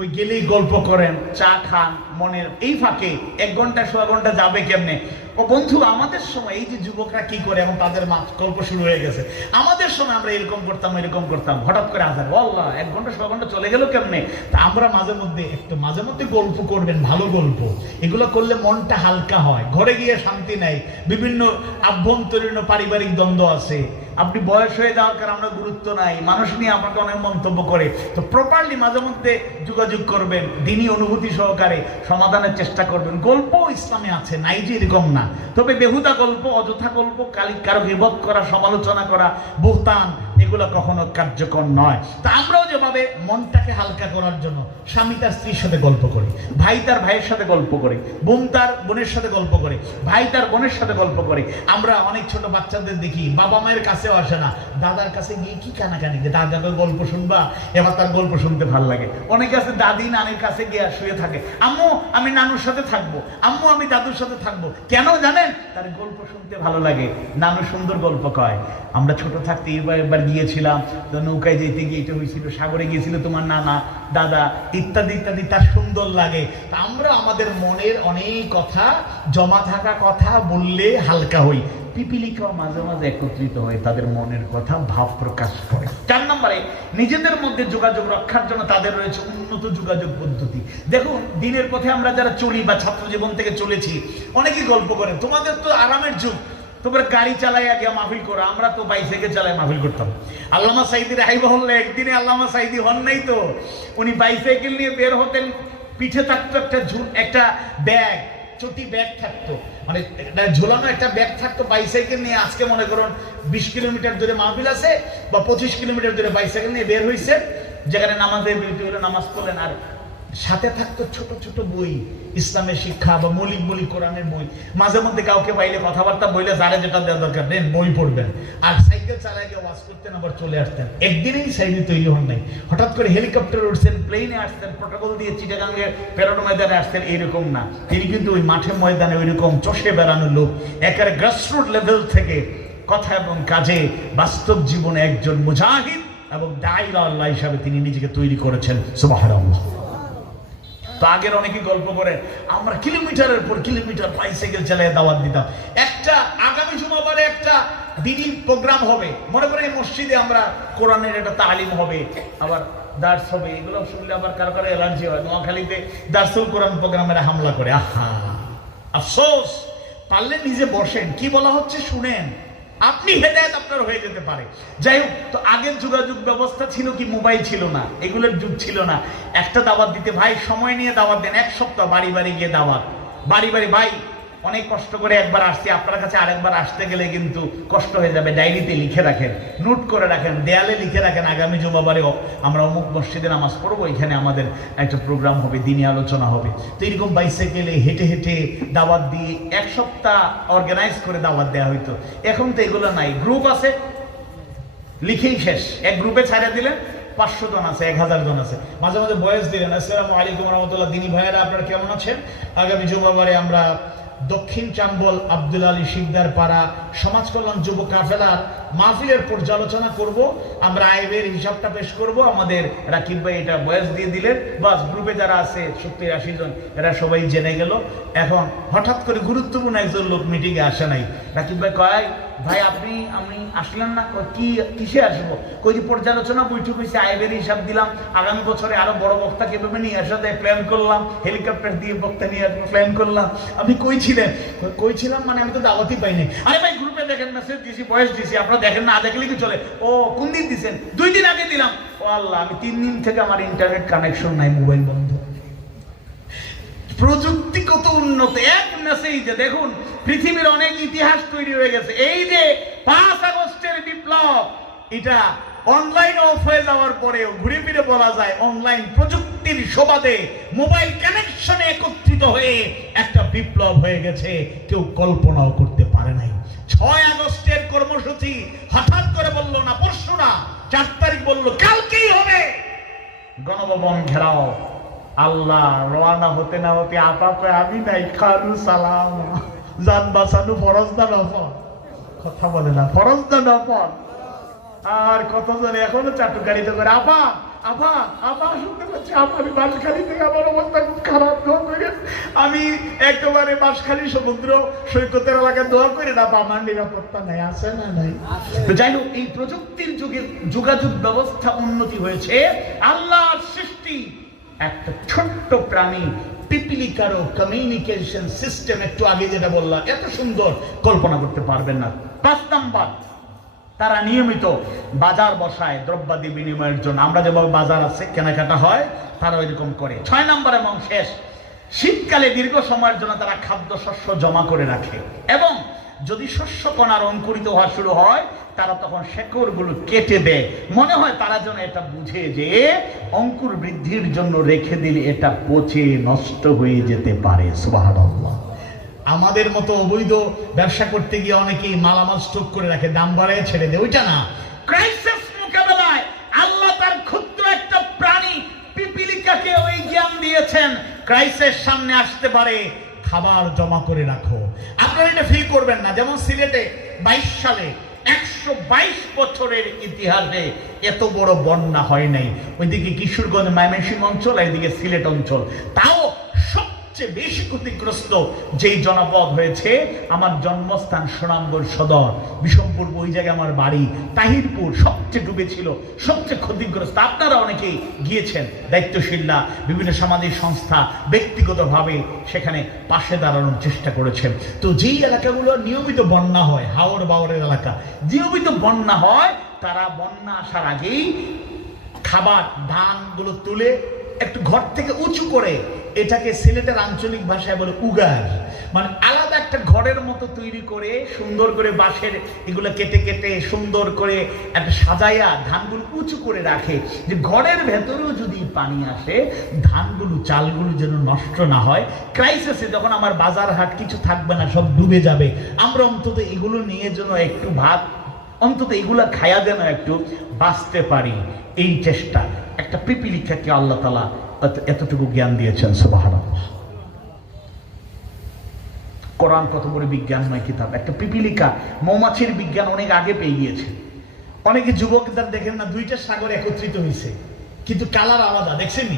ওই গেলেই গল্প করেন, চা খান, মনের এই ফাঁকে 1 ঘন্টা 1.5 ঘন্টা যাবে কেমনে। ও বন্ধু, আমাদের সময় এই যে যুবকরা কি করে, এবং তাদের গল্প শুরু হয়ে গেছে, আমাদের সময় আমরা এরকম করতাম, এরকম করতাম, হঠাৎ করে আসার আল্লাহ 1 ঘন্টা 1.5 ঘন্টা চলে গেল কেমনে। তা আমরা মাঝে মধ্যে গল্প করবেন, ভালো গল্প, এগুলো করলে মনটা হালকা হয়, ঘরে গিয়ে শান্তি নেই। বিভিন্ন আভ্যন্তরীণ পারিবারিক দ্বন্দ্ব আছে, আপনি বয়স হয়ে যাওয়ার কারণে আমরা গুরুত্ব নাই, মানুষ নিয়ে আপনাকে অনেক মন্তব্য করে, তো প্রপারলি মাঝে মধ্যে যোগাযোগ করবেন, দিনী অনুভূতি সহকারে সমাধানের চেষ্টা করবেন। গল্প ইসলামে আছে, নাই যে এরকম না, তবে বেহুদা গল্প, অযথা গল্প, কারো গীবত করা, সমালোচনা করা, বুহতান, এগুলো কখনো কার্যকর নয়। তা আমরাও যেভাবে মনটাকে হালকা করার জন্য স্বামী তার স্ত্রীর সাথে গল্প করি, ভাই তার ভাইয়ের সাথে গল্প করে, বোন তার বোনের সাথে গল্প করে, ভাই তার বোনের সাথে গল্প করে। আমরা অনেক ছোট বাচ্চাদের দেখি বাবা মায়ের কাছেও আসে না, দাদার কাছে গিয়ে কি কানাকানি, যে দাদাকে গল্প শুনবা, এবার তার গল্প শুনতে ভালো লাগে। অনেকে আছে দাদি নানির কাছে গিয়ে শুয়ে থাকে, আম্মু আমি নানুর সাথে থাকবো, আম্মু আমি দাদুর সাথে থাকবো। কেন জানেন? তার গল্প শুনতে ভালো লাগে, নানু সুন্দর গল্প কয়। আমরা ছোট থাকতে এবার গিয়েছিলাম, নৌকায় যেতে গিয়ে এটা হয়েছিল, সাগরে গিয়েছিল তোমার নানা দাদা ইত্যাদি ইত্যাদি, তার সুন্দর লাগে। তা আমরা আমাদের মনের অনেক কথা, জমা থাকা কথা বললে হালকা হই। পিপিলিকাও মাঝে মাঝে একত্রিত হয়, তাদের মনের কথা ভাব প্রকাশ করে। 4 নম্বরে, নিজেদের মধ্যে যোগাযোগ রক্ষার জন্য তাদের রয়েছে উন্নত যোগাযোগ পদ্ধতি। দেখুন, দিনের পথে আমরা যারা চলি বা ছাত্র জীবন থেকে চলেছি, অনেকেই গল্প করেন তোমাদের তো আরামের যুগ, তোমরা গাড়ি চালাই আগে মাহফিল করো, আমরা তো বাইসাইকেল চালাই মাহফিল করতাম। আল্লামা সাঈদী রাহিমাহুল্লাহ একদিনে আল্লামা সাঈদী হন নাই তো, উনি বাইসাইকেল নিয়ে বের হতেন, পিঠে থাকতো একটা ব্যাগ, চটি ব্যাগ থাকতো, মানে ঝোলানো একটা ব্যাগ থাকতো বাইসাইকেল নিয়ে। আজকে মনে করুন 20 কিলোমিটার দূরে মাহফিল আছে বা 25 কিলোমিটার দূরে বাইসাইকেল নিয়ে বের হয়েছে, যেখানে নামাজের বিরতি হলে নামাজ পড়লেন, আর সাথে থাকতো ছোট ছোট বই, ইসলামের শিক্ষা বা মৌলিক কোরআনের বই। মাঝে মধ্যে কাউকে পাইলে কথাবার্তা বইলে যারা যেটা দেওয়া দরকার দেন, বই পড়বেন। আর সাইকেল চালায় গিয়ে ওয়াজ করতেন, আবার চলে আসতেন। একদিনেই সাইকেল তৈরি হন নাই, হঠাৎ করে হেলিকপ্টারে উঠছেন, প্লেনে আসতেন, প্রোটোকল দিয়ে চিটাগাঙ্গে প্যারেড ময়দানে আসতেন, এইরকম না। তিনি কিন্তু ওই মাঠে ময়দানে ওইরকম চষে বেড়ানো লোক, একেবারে গ্রাসরুট লেভেল থেকে কথা এবং কাজে বাস্তব জীবনে একজন মুজাহিদ এবং দাঈয়া আল্লাহ হিসাবে তিনি নিজেকে তৈরি করেছেন। সুবহানাল্লাহ। তো আগের অনেকে গল্প করে আমরা কিলোমিটারের পর কিলোমিটার বাইসাইকেল চালিয়ে দাওয়াত দিতাম। একটা আগামী জুমাবারে একটা দিনী প্রোগ্রাম হবে, মনে করেন এই মসজিদে আমরা কোরআনের একটা তালিম হবে, আবার দার্স হবে, এগুলো শুনলে আবার কারো কারো অ্যালার্জি হয়। নোয়াখালীতে দার্সুল কোরআন প্রোগ্রামের হামলা করে, আহা আফসোস। পারলে নিজে বসেন, কি বলা হচ্ছে শুনেন, আপনি হেদায়েত আপনার হয়ে যেতে পারে। যাই হোক, তো আগের যোগাযোগ ব্যবস্থা ছিল কি, মোবাইল ছিল না, এগুলোর যুগ ছিল না। একটা দাওয়াত দিতে ভাই সময় নিয়ে দাওয়াত দেন, 1 সপ্তাহ বাড়ি বাড়ি গিয়ে দাওয়াত, বাড়ি ভাই অনেক কষ্ট করে একবার আসছি, আপনার কাছে আরেকবার আসতে গেলে কিন্তু কষ্ট হয়ে যাবে। ডায়েরিতে লিখে রাখেন, নোট করে রাখেন, দেয়ালে লিখে রাখেন, আগামী জুমাবারেও আমরা অমুক মসজিদে নামাজ পড়বো, এখানে আমাদের একটা প্রোগ্রাম হবে, দিনী আলোচনা হবে। তো এরকম বাইসাইকেলে হেঁটে হেঁটে দাওয়াত দিয়ে 1 সপ্তাহ অর্গানাইজ করে দাওয়াত দেওয়া হইতো। এখন তো এগুলো নাই, গ্রুপ আছে, লিখেই শেষ। এক গ্রুপে ছাড়িয়ে দিলেন, 500 জন আছে, 1000 জন আছে, মাঝে মাঝে বয়স দিলেন, আসসালামু আলাইকুম রহমতুল্লাহ, দিনী ভাইয়েরা আপনারা কেমন আছেন? আগামী জুমাবারে আমরা দক্ষিণ চাম্বল আব্দুল আলী শিকদার পাড়া সমাজ কল্যাণ যুব কাফেলার মাহফিলের পর্যালোচনা করব, আমরা আইবের হিসাবটা পেশ করব। আমাদের রাকিব ভাই এটা বয়স দিয়ে দিলেন, বাস গ্রুপে যারা আছে 70-80 জন, এরা সবাই জেনে গেল। এখন হঠাৎ করে গুরুত্বপূর্ণ একজন লোক মিটিংয়ে আসে নাই। রাকিব ভাই কয়, ভাই আপনি আমি আসলেন না? কি কিসে আসবো? কই যে পর্যালোচনা বৈঠক হয়েছে, আইবের হিসাব দিলাম, আগামী বছরে আরো বড় বক্তা কিভাবে নিয়ে আসা যায় প্ল্যান করলাম, হেলিকপ্টার দিয়ে বক্তা নিয়ে আসবো প্ল্যান করলাম। আপনি কই ছিলাম? মানে আমি তো দাওয়াতই পাইনি। আরে ভাই গ্রুপে দেখেন, মেসেজ দিছি, বয়স দিছি, আপনারা দেখেন না, দেখলে কি চলে? ও কোন দিন দিচ্ছেন? 2 দিন আগে দিলাম। ও আল্লাহ, আমি 3 দিন থেকে আমার ইন্টারনেট কানেকশন নাই, মোবাইল বন্ধ। প্রযুক্তি কত উন্নত, এক মেসেজে দেখুন পৃথিবীর অনেক ইতিহাস তৈরি হয়ে গেছে। এই যে 5 আগস্টের বিপ্লব, এটা অনলাইন অফ হয়ে যাওয়ার পরেও ঘুরে ফিরে বলা যায় অনলাইন প্রযুক্তির সুবাদে মোবাইল কানেকশনে একত্রিত হয়ে একটা বিপ্লব হয়ে গেছে, কেউ কল্পনাও করতে পারে নাই। 6 আগস্টের কর্মসূচি হঠাৎ করে বলল না পরশু না, 4 তারিখ বলল কালকেই হবে, গণভবন ঘেরাও। আল্লাহ, রওনা হতে না হতে আপা কয় আমি নাই, খালু সালাম, জান বাঁচানো ফরজ না নফল? কথা বলে না, ফরজ না নফল? আর কতজন এখনো চাটুকারিতে করে আপা আপা আপা শুনতে পাচ্ছি, আমি বাঁশখালী থেকে, আমার অবস্থা খুব খারাপ, দোয়া করে। আমি একেবারে বাঁশখালী সমুদ্র সৈকতের এলাকায় দোয়া করে না, আমার নিরাপত্তা নেই, আছে না নাই? তো যাই হোক, এই প্রযুক্তির যুগে যোগাযোগ ব্যবস্থা উন্নতি হয়েছে। আল্লাহর সৃষ্টি একটা ছোট্ট প্রাণী পিপিলিকারও কমিউনিকেশন সিস্টেম, একটু আগে যেটা বললাম, এত সুন্দর কল্পনা করতে পারবেন না। 5 নাম্বার, তারা নিয়মিত বাজার বসায় দ্রব্যাদি বিনিময়ের জন্য। আমরা যেভাবে বাজার আছে কেনাকাটা হয়, তারা এরকম করে। 6 নাম্বার এবং শেষ, শীতকালে দীর্ঘ সময়ের জন্য তারা খাদ্যশস্য জমা করে রাখে এবং যদি শস্য কণার অঙ্কুরিত হওয়া শুরু হয়, তারা তখন শেকড়গুলো কেটে দেয়। মনে হয় তারা যেন এটা বুঝে যে অঙ্কুর বৃদ্ধির জন্য রেখে দিলে এটা পচে নষ্ট হয়ে যেতে পারে। সুবহানাল্লাহ। আমাদের মতো অবৈধ ব্যবসা করতে গিয়ে অনেকেই মালামাল স্টক করে রাখে, দাম বাড়ায় ছেড়ে দেয়, ওইটা না। ক্রাইসিস মোকাবেলায় আল্লাহ তার ক্ষুদ্র একটা প্রাণী পিপিলিকাকে ওই জ্ঞান দিয়েছেন, ক্রাইসিস সামনে আসতে পারে, খাবার জমা করে রাখো। আপনারা এটা ফিল করবেন না, যেমন সিলেটে 22 সালে 122 বছরের ইতিহাসে এত বড় বন্যা হয় নাই। ওইদিকে কিশোরগঞ্জ ময়মনসিংহ অঞ্চল, এইদিকে সিলেট অঞ্চল। তাও সবচেয়ে বেশি ক্ষতিগ্রস্ত যেই জনপদ হয়েছে আমার জন্মস্থান সুনামগঞ্জ সদর, বিষমপুর, ওই জায়গায় আমার বাড়ি, তাহিরপুর সবচেয়ে ডুবেছিল, সবচেয়ে ক্ষতিগ্রস্ত। আপনারা অনেকেই গিয়েছেন, দায়িত্বশীলরা, বিভিন্ন সামাজিক সংস্থা ব্যক্তিগতভাবে সেখানে পাশে দাঁড়ানোর চেষ্টা করেছেন। তো যেই এলাকাগুলো নিয়মিত বন্যা হয়, হাওর বাওরের এলাকা, নিয়মিত বন্যা হয়, তারা বন্যা আসার আগেই খাবার ধানগুলো তুলে একটু ঘর থেকে উঁচু করে, এটাকে সিলেটের আঞ্চলিক ভাষায় বলে উগার, মানে আলাদা একটা ঘরের মতো তৈরি করে সুন্দর করে বাঁশের এগুলো কেটে কেটে সুন্দর করে একটা সাজাইয়া ধানগুলো উঁচু করে রাখে, যে ঘরের ভেতরেও যদি পানি আসে ধানগুলো চালগুলো যেন নষ্ট না হয়। ক্রাইসিসে যখন আমার বাজার হাট কিছু থাকবে না, সব ডুবে যাবে, আমরা অন্তত এগুলো নিয়ে যেন একটু ভাত, অন্তত এগুলা খায়া যেন একটু বাঁচতে পারি, এই চেষ্টা। একটা পিপিলিকাকে আল্লাহ তাআলা এতটুকু জ্ঞান দিয়েছেন। সুবহানাল্লাহ। কোরআন কত বড় বিজ্ঞানময় কিতাব। একটা পিপিলিকা, মৌমাছির বিজ্ঞান অনেক আগে পেয়ে গিয়েছে। অনেকে যুবকদের দেখেন না, দুইটা সাগর একত্রিত হয়েছে কিন্তু কালার আলাদা, দেখছেন?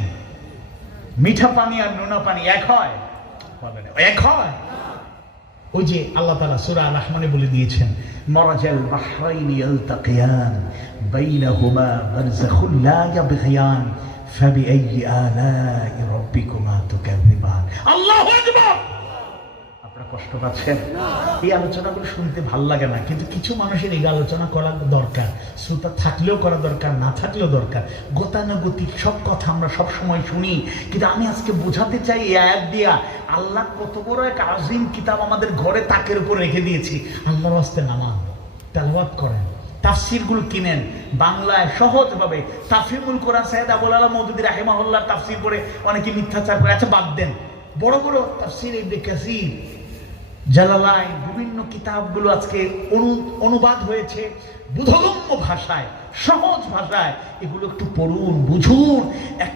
মিঠা পানি আর নোনা পানি এক হয়? এক হয়? ওই যে আল্লাহ তাআলা সূরা আল-রহমানে বলে দিয়েছেন, মারাজাল বাহরাইনি ইয়ালতাকিয়ান বাইনাহুমা বারযাখুন লা ইয়াবগিয়ান ফাবিআইয়ি আলাই রাব্বিকুমা তুকাযিবান। আল্লাহু আকবার। আপনারা কষ্ট পাচ্ছেন? এই আলোচনাগুলো শুনতে ভালো লাগে না, কিন্তু কিছু মানুষের এই আলোচনা করা দরকার। শ্রোতা থাকলেও করা দরকার, না থাকলেও দরকার। গতানুগতিক সব কথা আমরা সব সময় শুনি, কিন্তু আমি আজকে বোঝাতে চাই এই আয়াত দিয়া আল্লাহ কত বড় এক আজিম কিতাব আমাদের ঘরে তাকের উপর রেখে দিয়েছি। আল্লাহর রাস্তে নামান, তেলাওয়াত করেন, তাফসিরগুলো কিনেন, বাংলায় সহজভাবে। তাফসিরুল কোরআন সাইয়েদ আবুল আলা মওদুদী রাহিমাহুল্লাহ তাফসির করে অনেকে মিথ্যাচার করে। আচ্ছা বাদ দেন, বড় বড় তাফসির ইবনে কাসির, জালালাইন, বিভিন্ন কিতাবগুলো আজকে অনুবাদ হয়েছে বোধগম্য ভাষায়, সহজ ভাষায়। এগুলো একটু পড়ুন, বুঝুন। এক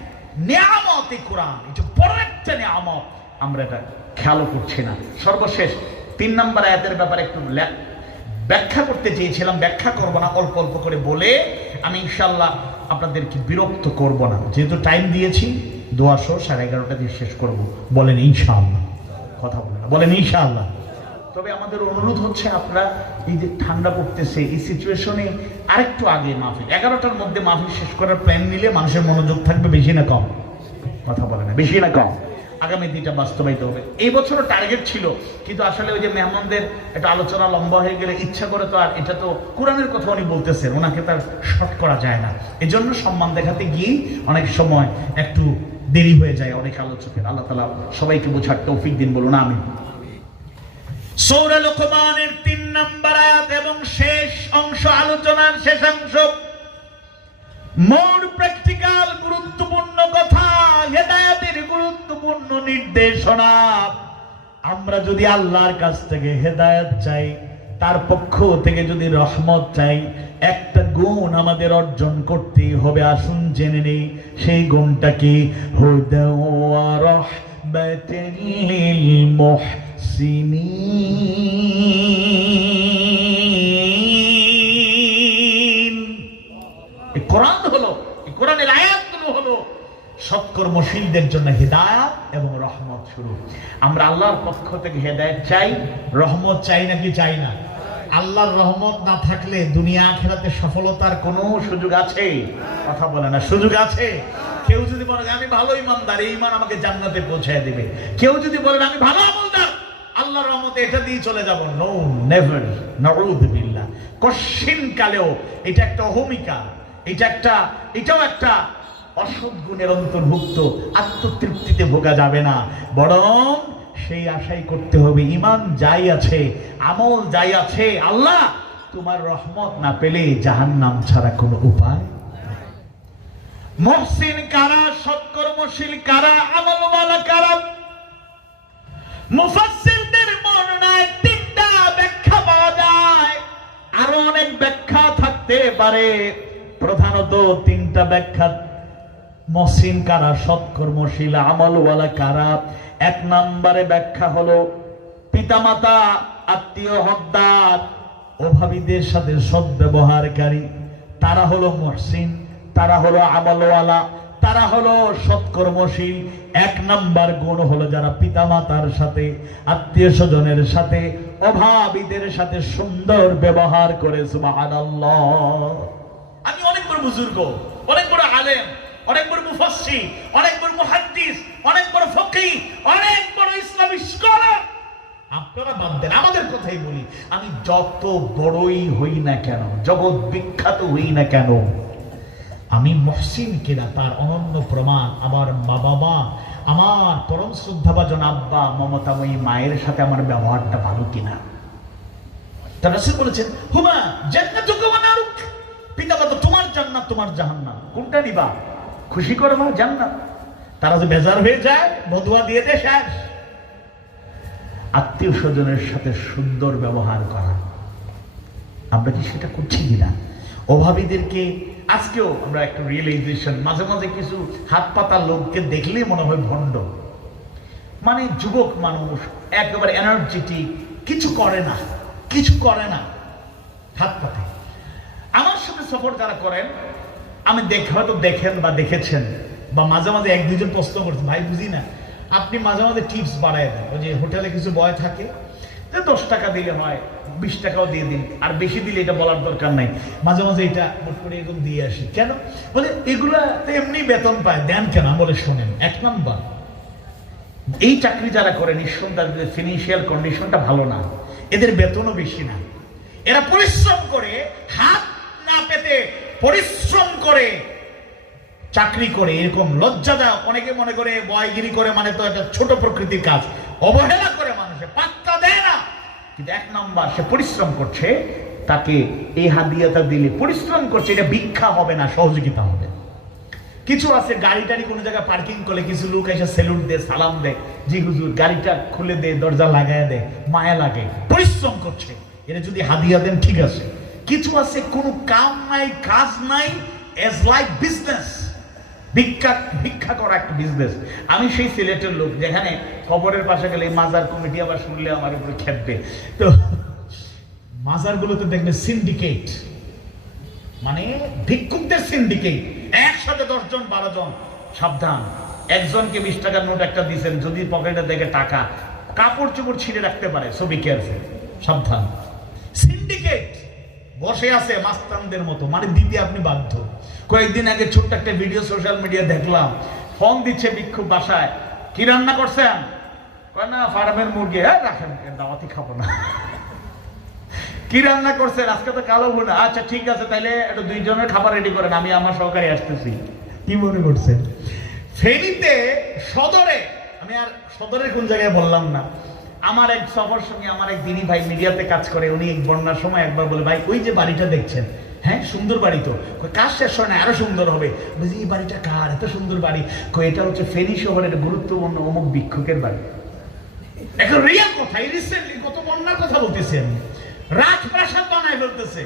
নিয়ামত এই কোরআন, এটা বড় একটা নিয়ামত, আমরা এটা খেয়ালও করছি না। সর্বশেষ 3 নম্বর আয়াতের ব্যাপারে একটু ব্যাখ্যা করতে চেয়েছিলাম, ব্যাখ্যা করব না, অল্প অল্প করে বলে আমি ইনশাআল্লাহ আপনাদেরকে বিরক্ত করব না। যেহেতু টাইম দিয়েছি, দোয়া সহ 11:30 দিয়ে শেষ করব। বলেন ইনশাআল্লাহ? কথা বলেন না, বলেন ইনশাআল্লাহ। তবে আমাদের অনুরোধ হচ্ছে, আপনারা এই যে ঠান্ডা পড়তেছে, এই সিচুয়েশনে আরেকটু আগে মাহফিল, 11টার মধ্যে মাহফিল শেষ করার প্ল্যান নিলে মানুষের মনোযোগ থাকবে। বেশি না কম? কথা বলে না, বেশি না কম? আগামী দিনটা বাস্তবায়িত হবে। এই বছরও টার্গেট ছিল, কিন্তু আসলে ওই যে মেহমানদের একটা আলোচনা লম্বা হয়ে গেলে ইচ্ছা করে তো, আর এটা তো কোরআনের কথা উনি বলতেছেন, ওনাকে তার শর্ট করা যায় না। এজন্য সম্মান দেখাতে গিয়ে অনেক সময় একটু দেরি হয়ে যায় অনেক আলোচকের। আল্লাহ তাআলা সবাইকে বোঝার তৌফিক দিন, বলুন আমিন। সূরা লুকমানের 3 নম্বর আয়াত এবং শেষ অংশ, আলোচনার শেষাংশ, মোর প্র্যাকটিক্যাল গুরুত্বপূর্ণ কথা, হেদায়েতের গুরুত্বপূর্ণ নির্দেশনা। আমরা যদি আল্লাহর কাছ থেকে হেদায়েত চাই, তার পক্ষ থেকে যদি রহমত চাই, একটা গুণ আমাদের অর্জন করতেই হবে। আসুন জেনে নেই সেই গুণটা কি। হুদা ওয়া রাহমাতাল লিল মুহসিনিন। এই কোরআন হলো, এই কোরআনের আয়াতগুলো হলো সৎকর্মশীলদের জন্য হিদায়াত এবং রহমত শুরু। আমরা আল্লাহর পক্ষ থেকে হেদায়েত চাই, রহমত চাই নাকি চাই না? আল্লাহর রহমত না থাকলে দুনিয়া আখিরাতে সফলতার কোনো সুযোগ আছে? কথা বলে না, সুযোগ আছে? কেউ যদি বলে আমি ভালো ইমানদার, এই ইমান আমাকে জান্নাতে পৌঁছায় দিবে, কেউ যদি বলেন আমি ভালো আমলদার, আল্লাহর রহমতে এটা দিয়ে চলে যাব, নো, নেভার, নাউযু বিল্লাহ। কশিন কালেও এটা একটা অহমিকা, এটাও একটা অসৎ গুণের অন্তর্ভুক্ত। আত্মতৃপ্তিতে ভোগা যাবে না, বরং সেই আশাই করতে হবে। ঈমান যাই আছে, আমল যাই আছে, আল্লাহ তোমার রহমত না পেলে জাহান্নাম ছাড়া কোনো উপায়। মুহসিন কারা, সৎকর্মশীল কারা, আমলওয়ালা কারা? মুফাসসিরদের বর্ণনায় তিনটা ব্যাখ্যা পাওয়া যায়, আরো অনেক ব্যাখ্যা থাকতে পারে, প্রধানত তিনটা ব্যাখ্যা। মুহসিন কারা, সৎকর্মশীল, আমলওয়ালা কারা? এক নম্বরে ব্যাখ্যা হলো পিতামাতা, আত্মীয় হকদার, অভাবীদের সাথে সদ্ব্যবহারকারী, তারা হলো মুহসিন, তারা হলো আমলওয়ালা, তারা হলো সৎকর্মশীল। এক নাম্বার গুণ হলো যারা পিতামাতার সাথে, আত্মীয় স্বজনের সাথে, অভাবীদের সাথে সুন্দর ব্যবহার করে। সুবহানাল্লাহ। আমি অনেক বড় বুজুর্গ, অনেক বড় আলেম, অনেক বড় মুফাসসির, অনেক বড় মুহাদ্দিস, অনেক বড় ফকিহ, অনেক বড় ইসলামিক স্কলার, আপনারা বাদ দেন, আমাদের কথাই বলি। আমি যত বড়ই হই না কেন, জগৎ বিখ্যাত হই না কেন, আমি মুহসিন কিনা তার অনন্য প্রমাণ আমার মা বাবা, আমার পরম শ্রদ্ধাভাজন আব্বা, মমতাময়ী মায়ের সাথে আমার ব্যবহারটা ভালো কিনা। তার রাসূল বলেছেন, হুমা জান্নাতুকা ওয়া নারুক, পিতামাতা তোমার জান্নাত তোমার জাহান্নাম, কোনটা নিবা? খুশি করবা জান্নাত। তারা যে বেজার হয়ে যায়, বদুয়া দিয়ে দেয় শেষ। আত্মীয় স্বজনের সাথে সুন্দর ব্যবহার করা, আমরা কি সেটা করছি কিনা? অভাবীদেরকে আজকেও আমরা একটা রিয়েলাইজেশন, মাঝে মাঝে কিছু হাত পাতা লোককে দেখলেই মনে হয় ভণ্ড, মানে যুবক মানুষ, একেবারে এনার্জেটিক, কিছু করে না, কিছু করে না, হাত পাতে। আমার সাথে সফর যারা করেন, আমি হয়তো দেখেন বা দেখেছেন, বা মাঝে মাঝে এক দুজন প্রশ্ন করছেন, ভাই বুঝি না, আপনি মাঝে মাঝে টিপস বাড়ায় দেন। ওই যে হোটেলে কিছু বয় থাকে, 10 টাকা দিলে হয়, 20 টাকাও দিয়ে দিন, আর বেশি দিলে এটা বলার দরকার নাই, মাঝে মাঝে এটা মোট করে এরকম দিয়ে আসি। কেন বলে? এগুলা এমনি বেতন পায়, দেন কেন? বলে শোনেন, এক নাম্বার, এই চাকরি যারা করে নিঃসন্দেহে ফিনান্সিয়াল কন্ডিশনটা ভালো না, এদের বেতনও বেশি না, এরা পরিশ্রম করে, হাত না পেতে পরিশ্রম করে চাকরি করে, এরকম লজ্জাদায়ক। অনেকে মনে করে বয়গিরি করে মানে তো একটা ছোট প্রকৃতির কাজ, অবহেলা করে, মানুষে পাত্তা দেয় না। কিন্তু এক নম্বর, সে পরিশ্রম করছে, তাকে এই হাদিয়াটা দিলে পরিশ্রম করছে, এটা ভিক্ষা হবে না, সহযোগিতা হবে। কিছু আছে গাড়ি টাড়ি কোনো জায়গায় পার্কিং করলে কিছু লোক এসে সেলুট দেয়, সালাম দেয়, জি হুজুর, গাড়িটা খুলে দেয়, দরজা লাগায় দেয়, মায়া লাগে, পরিশ্রম করছে, এটা যদি হাদিয়া দেন ঠিক আছে। কিছু আছে কোনো কাম নাই, কাজ নাই, এজ লাইক বিজনেস, ভিক্ষা করা একটা বিজনেস। আমি সেই সিলেটের লোক, যেখানে কবরের পাশে গেলে মাজার কমিটি আবার শুনলে আমার উপরে খেপবে। তো মাজারগুলোতে দেখবে সিন্ডিকেট, মানে ভিক্ষুকদের সিন্ডিকেট, একসাথে 10 জন 12 জন। সাবধান, একজনকে 20 টাকার নোট একটা দিয়েছেন, যদি পকেটে দেখে টাকা, কাপড় চোপড় ছিঁড়ে রাখতে পারে, সো বি কেয়ারফুল, সাবধান। সিন্ডিকেট বসে আছে মাস্তানদের মতো, মানে দিতে আপনি বাধ্য। কয়েকদিন আগে ছোট্ট একটা ভিডিও সোশ্যাল মিডিয়া দেখলাম, ফোন দিচ্ছে ভিক্ষুক বাসায়, কি রান্না করছেন? কয় না ফার্মের মুরগি। হ্যাঁ রাখেন, দাওয়াতি খাবো না। কি রান্না করছেন? আজকে তো কালো ভুনা। আচ্ছা ঠিক আছে, তাহলে একটু 2 জনের খাবার রেডি করেন, আমি আমার সহকারী আসতেছি। কি মনে করছেন? ফেনীতে সদরে, আমি আর সদরের কোন জায়গায় বললাম না, আমার এক সফর সঙ্গে আমার এক দিনী ভাই মিডিয়াতে কাজ করে, উনি এক বন্যার সময় একবার বলে, ভাই ওই যে বাড়িটা দেখছেন, হ্যাঁ সুন্দর বাড়ি তো, কাজ শেষ হয় না, আরো সুন্দর হবে। বলছি এই বাড়িটা কার? এত সুন্দর বাড়ি? এটা হচ্ছে ফেনী শহরের গুরুত্বপূর্ণ অমুক ভিক্ষুকের বাড়ি। এখন রিয়াল কথা, এই রিসেন্টলি কত বন্যার কথা বলতেছি আমি, রাজপ্রাসাদ বানায় ফেলতেছে।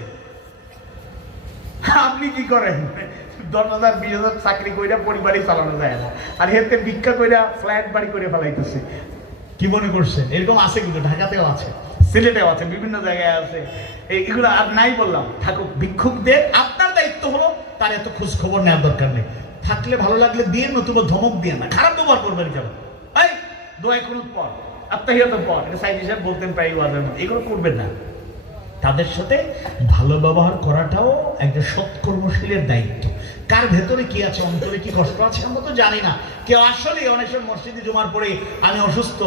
আপনি কি করেন? 10,000 20,000 চাকরি কইরা পরিবারই চালানো যায় না, আর হেতে ভিক্ষা কইরা ফ্ল্যাট বাড়ি করে ফেলাইতেছে। কি মনে করছেন? এরকম আছে, কিন্তু ঢাকাতেও আছে, সিলেটেও আছে, বিভিন্ন জায়গায় আছে। এগুলো আর নাই বললাম, থাকুক। ভিক্ষুকদের আপনার দায়িত্ব হলো তার এত খোঁজ খবর নেওয়ার দরকার নেই, থাকলে ভালো লাগলে দিয়ে, নতুবা ধমক দিয়ে না, খারাপ ব্যবহার করবেন কেন? এই দোয়া কুনুত পর, আত্তাহিয়াত পর, এটা সাইদ হিসাব বলতেন প্রায় ওয়াজের মধ্যে, এগুলো করবেন না। তাদের সাথে ভালো ব্যবহার করাটাও একটা সৎকর্মশীলের দায়িত্ব। কার ভেতরে কি আছে, অন্তরে কি কষ্ট আছে আমরা তো জানি না। কেউ আসলে অনেক সময় মসজিদে জুমার পরে আমি অসুস্থ,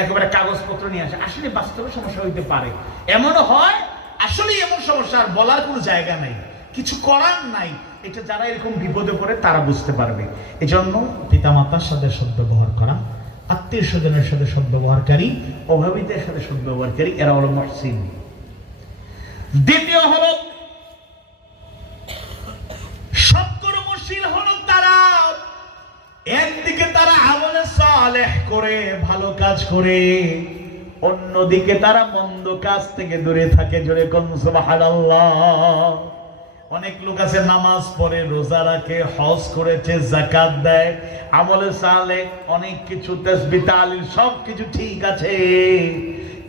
একেবারে কাগজপত্র নিয়ে আসে, আসলে বাস্তবে সমস্যা হইতে পারে, এমনও হয় আসলে এমন সমস্যা আর বলার কোনো জায়গা নাই, কিছু করার নাই। এটা যারা এরকম বিপদে পড়ে তারা বুঝতে পারবে। এজন্য পিতামাতার সাথে সদ্ব্যবহার করা, আত্মীয় স্বজনের সাথে সদ্ব্যবহারকারী, অভাবীদের সাথে সদ্ব্যবহারকারী, এরা হলো মুহসিন। দ্বিতীয় হলো সৎকর্মশীল হলো তারা, একদিকে তারা আমলে সালেহ করে, ভালো কাজ করে, অন্যদিকে তারা মন্দ কাজ থেকে দূরে থাকে। জোরে কোন সুবহানাল্লাহ। অনেক লোক আছে নামাজ পড়ে, রোজা রাখে, হজ করেছে, যাকাত দেয়, আমলে সালেহ, অনেক কিছু, তাসবিহ তাহলিল সব কিছু ঠিক আছে,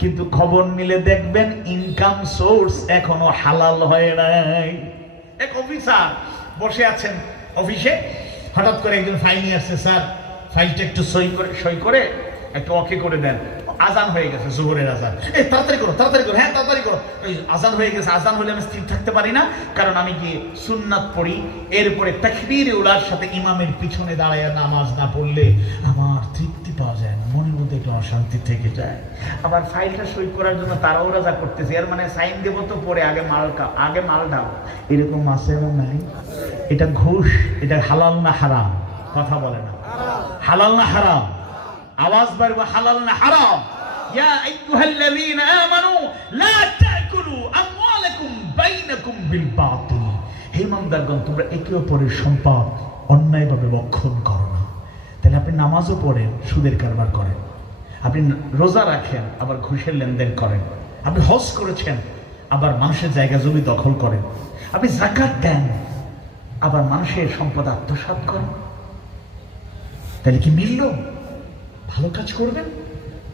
কিন্তু খবর নিলে দেখবেন ইনকাম সোর্স এখনো হালাল হয় নাই। এক অফিসার বসে আছেন অফিসে, হঠাৎ করে একজন ফাইল নিয়ে আসছে, স্যার ফাইলটা একটু সই করে একটু ওকে করে দেন। আজান হয়ে গেছে, জোহরের আজান, তাড়াতাড়ি করো তাড়াতাড়ি করো, হ্যাঁ তাড়াতাড়ি করো। আজান হয়ে গেছে, আজান হলে আমি স্থির থাকতে পারি না, কারণ আমি গিয়ে সুন্নাত পড়ি, এরপরে তাকবীরে উলার সাথে ইমামের পিছনে দাঁড়ায় নামাজ না পড়লে আমার তৃপ্তি পাওয়া যায় না, মনের মধ্যে একটু অশান্তি থেকে যায়। আবার ফাইলটা সই করার জন্য তারাও রাজা করতেছে, এর মানে সাইন দেবো তো পরে আগে মাল ঢাল, এরকম আছে না নাই? এটা ঘুষ, এটা হালাল না হারাম? কথা বলে না, হালাল না হারাম? আওয়াজ বাড়বে, হালাল না হারাম? ইয়া আইয়ুহাল্লাযীনা আমানু লা তাকুলু আমওয়ালাকুম বাইনাকুম বিল বাতিল। হে ইমানদারগণ, তোমরা একে অপরের সম্পদ অন্যায়ভাবে ভক্ষণ করো না। তাহলে আপনি নামাজও পড়েন, সুদের কারবার করেন, আপনি রোজা রাখেন, আবার ঘুষের লেনদেন করেন, আপনি হজ করেছেন, আবার মানুষের জায়গা জমি দখল করেন, আপনি যাকাত দেন, আবার মানুষের সম্পদ আত্মসাৎ করেন। তাহলে কি মিলল? ভালো কাজ করবেন,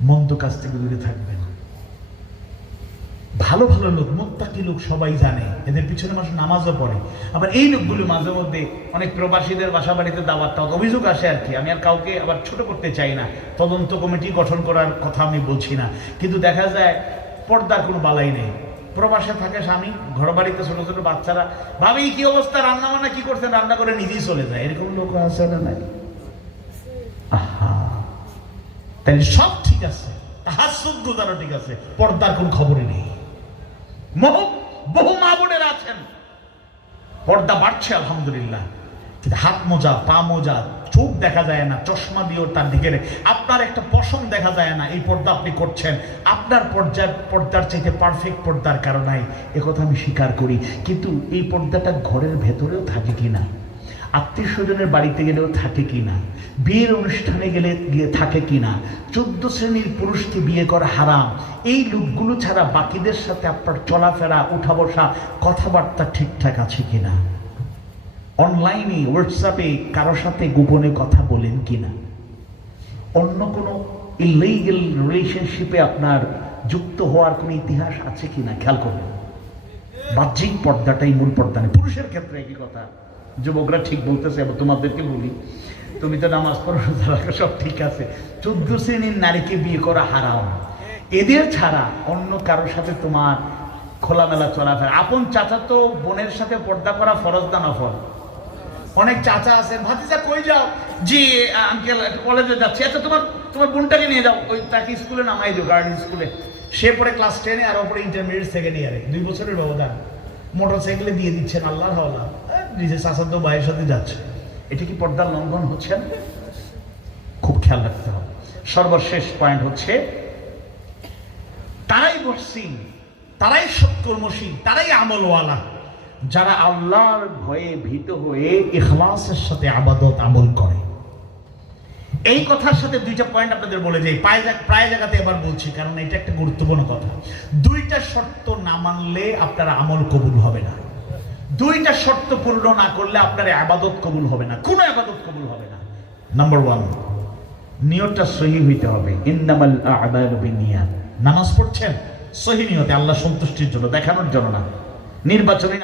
মন্দ কাজ থেকে দূরে থাকবেন। ভালো ভালো লোক, মুত্তাকি লোক সবাই জানে, এদের পিছনে মানুষ নামাজও পড়ে। আবার এই লোকগুলো মাঝে মধ্যে অনেক প্রবাসীদের বাসা বাড়িতে দাওয়াত অভিযোগ আসে আর কি, আমি আর কাউকে আবার ছোট করতে চাই না, তদন্ত কমিটি গঠন করার কথা আমি বলছি না, কিন্তু দেখা যায় পর্দার কোনো বালাই নেই। প্রবাসে থাকে স্বামী, ঘর বাড়িতে ছোট ছোট বাচ্চারা, ভাবি কি অবস্থা, রান্না বান্না কি করছেন, রান্না করে নিজেই চলে যায়, এরকম লোক আছে না নাই? আহা, তাহলে সব ঠিক আছে, তাহাজ্জুদ গুজারও ঠিক আছে, পর্দার কোন খবরই নেই। বহু মা বোনেরা আছেন, পর্দা বাড়ছে আলহামদুলিল্লাহ, কিন্তু হাত মোজা, পা মোজা, চোখ দেখা যায় না, চশমা দিয়েও তার দিকে আপনার একটা পশম দেখা যায় না, এই পর্দা আপনি করছেন। আপনার পর্দার চাইতে পারফেক্ট পর্দার কারণ নাই, একথা আমি স্বীকার করি, কিন্তু এই পর্দাটা ঘরের ভেতরেও থাকে কিনা, আত্মীয় স্বজনের বাড়িতে গেলেও থাকে কিনা, বিয়ের অনুষ্ঠানে গিয়ে থাকে কিনা, 14 শ্রেণীর পুরুষকে বিয়ে করা হারাম, এই লোকগুলো ছাড়া বাকিদের সাথে আপনার চলাফেরা, উঠা বসা, কথাবার্তা ঠিকঠাক আছে কিনা, অনলাইনে হোয়াটসঅ্যাপে কারোর সাথে গোপনে কথা বলেন কিনা, অন্য কোনো ইলিগাল রিলেশনশিপে আপনার যুক্ত হওয়ার কোনো ইতিহাস আছে কিনা খেয়াল করবেন। বাহ্যিক পর্দাটাই মূল পর্দা নেই। পুরুষের ক্ষেত্রে একই কথা, যুবকরা ঠিক বলতেছে, এবার তোমাদেরকে বলি, তুমি তো নামাজ পড়ো, সব ঠিক আছে, 14 শ্রেণীর নারীকে বিয়ে করা হারাম, এদের ছাড়া অন্য কারোর সাথে তোমার খোলামেলা চলাফেরা, আপন চাচা তো বোনের সাথে পর্দা করা ফরজ না নফল? অনেক চাচা আছেন, ভাতিজা কই যাও, জি আঙ্কেল কলেজে যাচ্ছি, আচ্ছা তোমার বোনটাকে নিয়ে যাও, ওই তাকে স্কুলে নামাই দিও, গার্ডেন স্কুলে, সে পড়ে ক্লাস 10-এ আর ওপরে ইন্টারমিডিয়েট সেকেন্ড ইয়ারে, 2 বছরের ব্যবধান, মোটরসাইকেলে দিয়ে দিচ্ছেন, আল্লাহর হাওলা, নিজের চাচাতো ভাইয়ের সাথে যাচ্ছে। এটা কি পর্দার লঙ্ঘন হচ্ছে? খুব খেয়াল রাখতে হবে। সর্বশেষ পয়েন্ট হচ্ছে, তারাই মুহসিন, তারাই সৎকর্মশীল, তারাই আমলওয়ালা, যারা আল্লাহর ভয়ে ভীত হয়ে ইখলাসের সাথে ইবাদত আমল করে। এই কথার সাথে 2টা পয়েন্ট আপনাদের বলে যাই, প্রায় জায়গাতে এবার বলছি, কারণ এটা একটা গুরুত্বপূর্ণ কথা। 2টা শর্ত না মানলে আপনার আমল কবুল হবে না, 2টা শর্ত পূর্ণ না করলে আপনার ইবাদত কবুল হবে না, কোনো ইবাদত কবুল হবে না। নাম্বার 1, নিয়তটা সহিহ হইতে হবে। ইন্নামাল আ'মালু বিন্নিয়াত, নামাজ পড়ছেন সহিহ নিয়তে, আল্লাহ সন্তুষ্টির জন্য, দেখানোর জন্য না, নির্বাচনে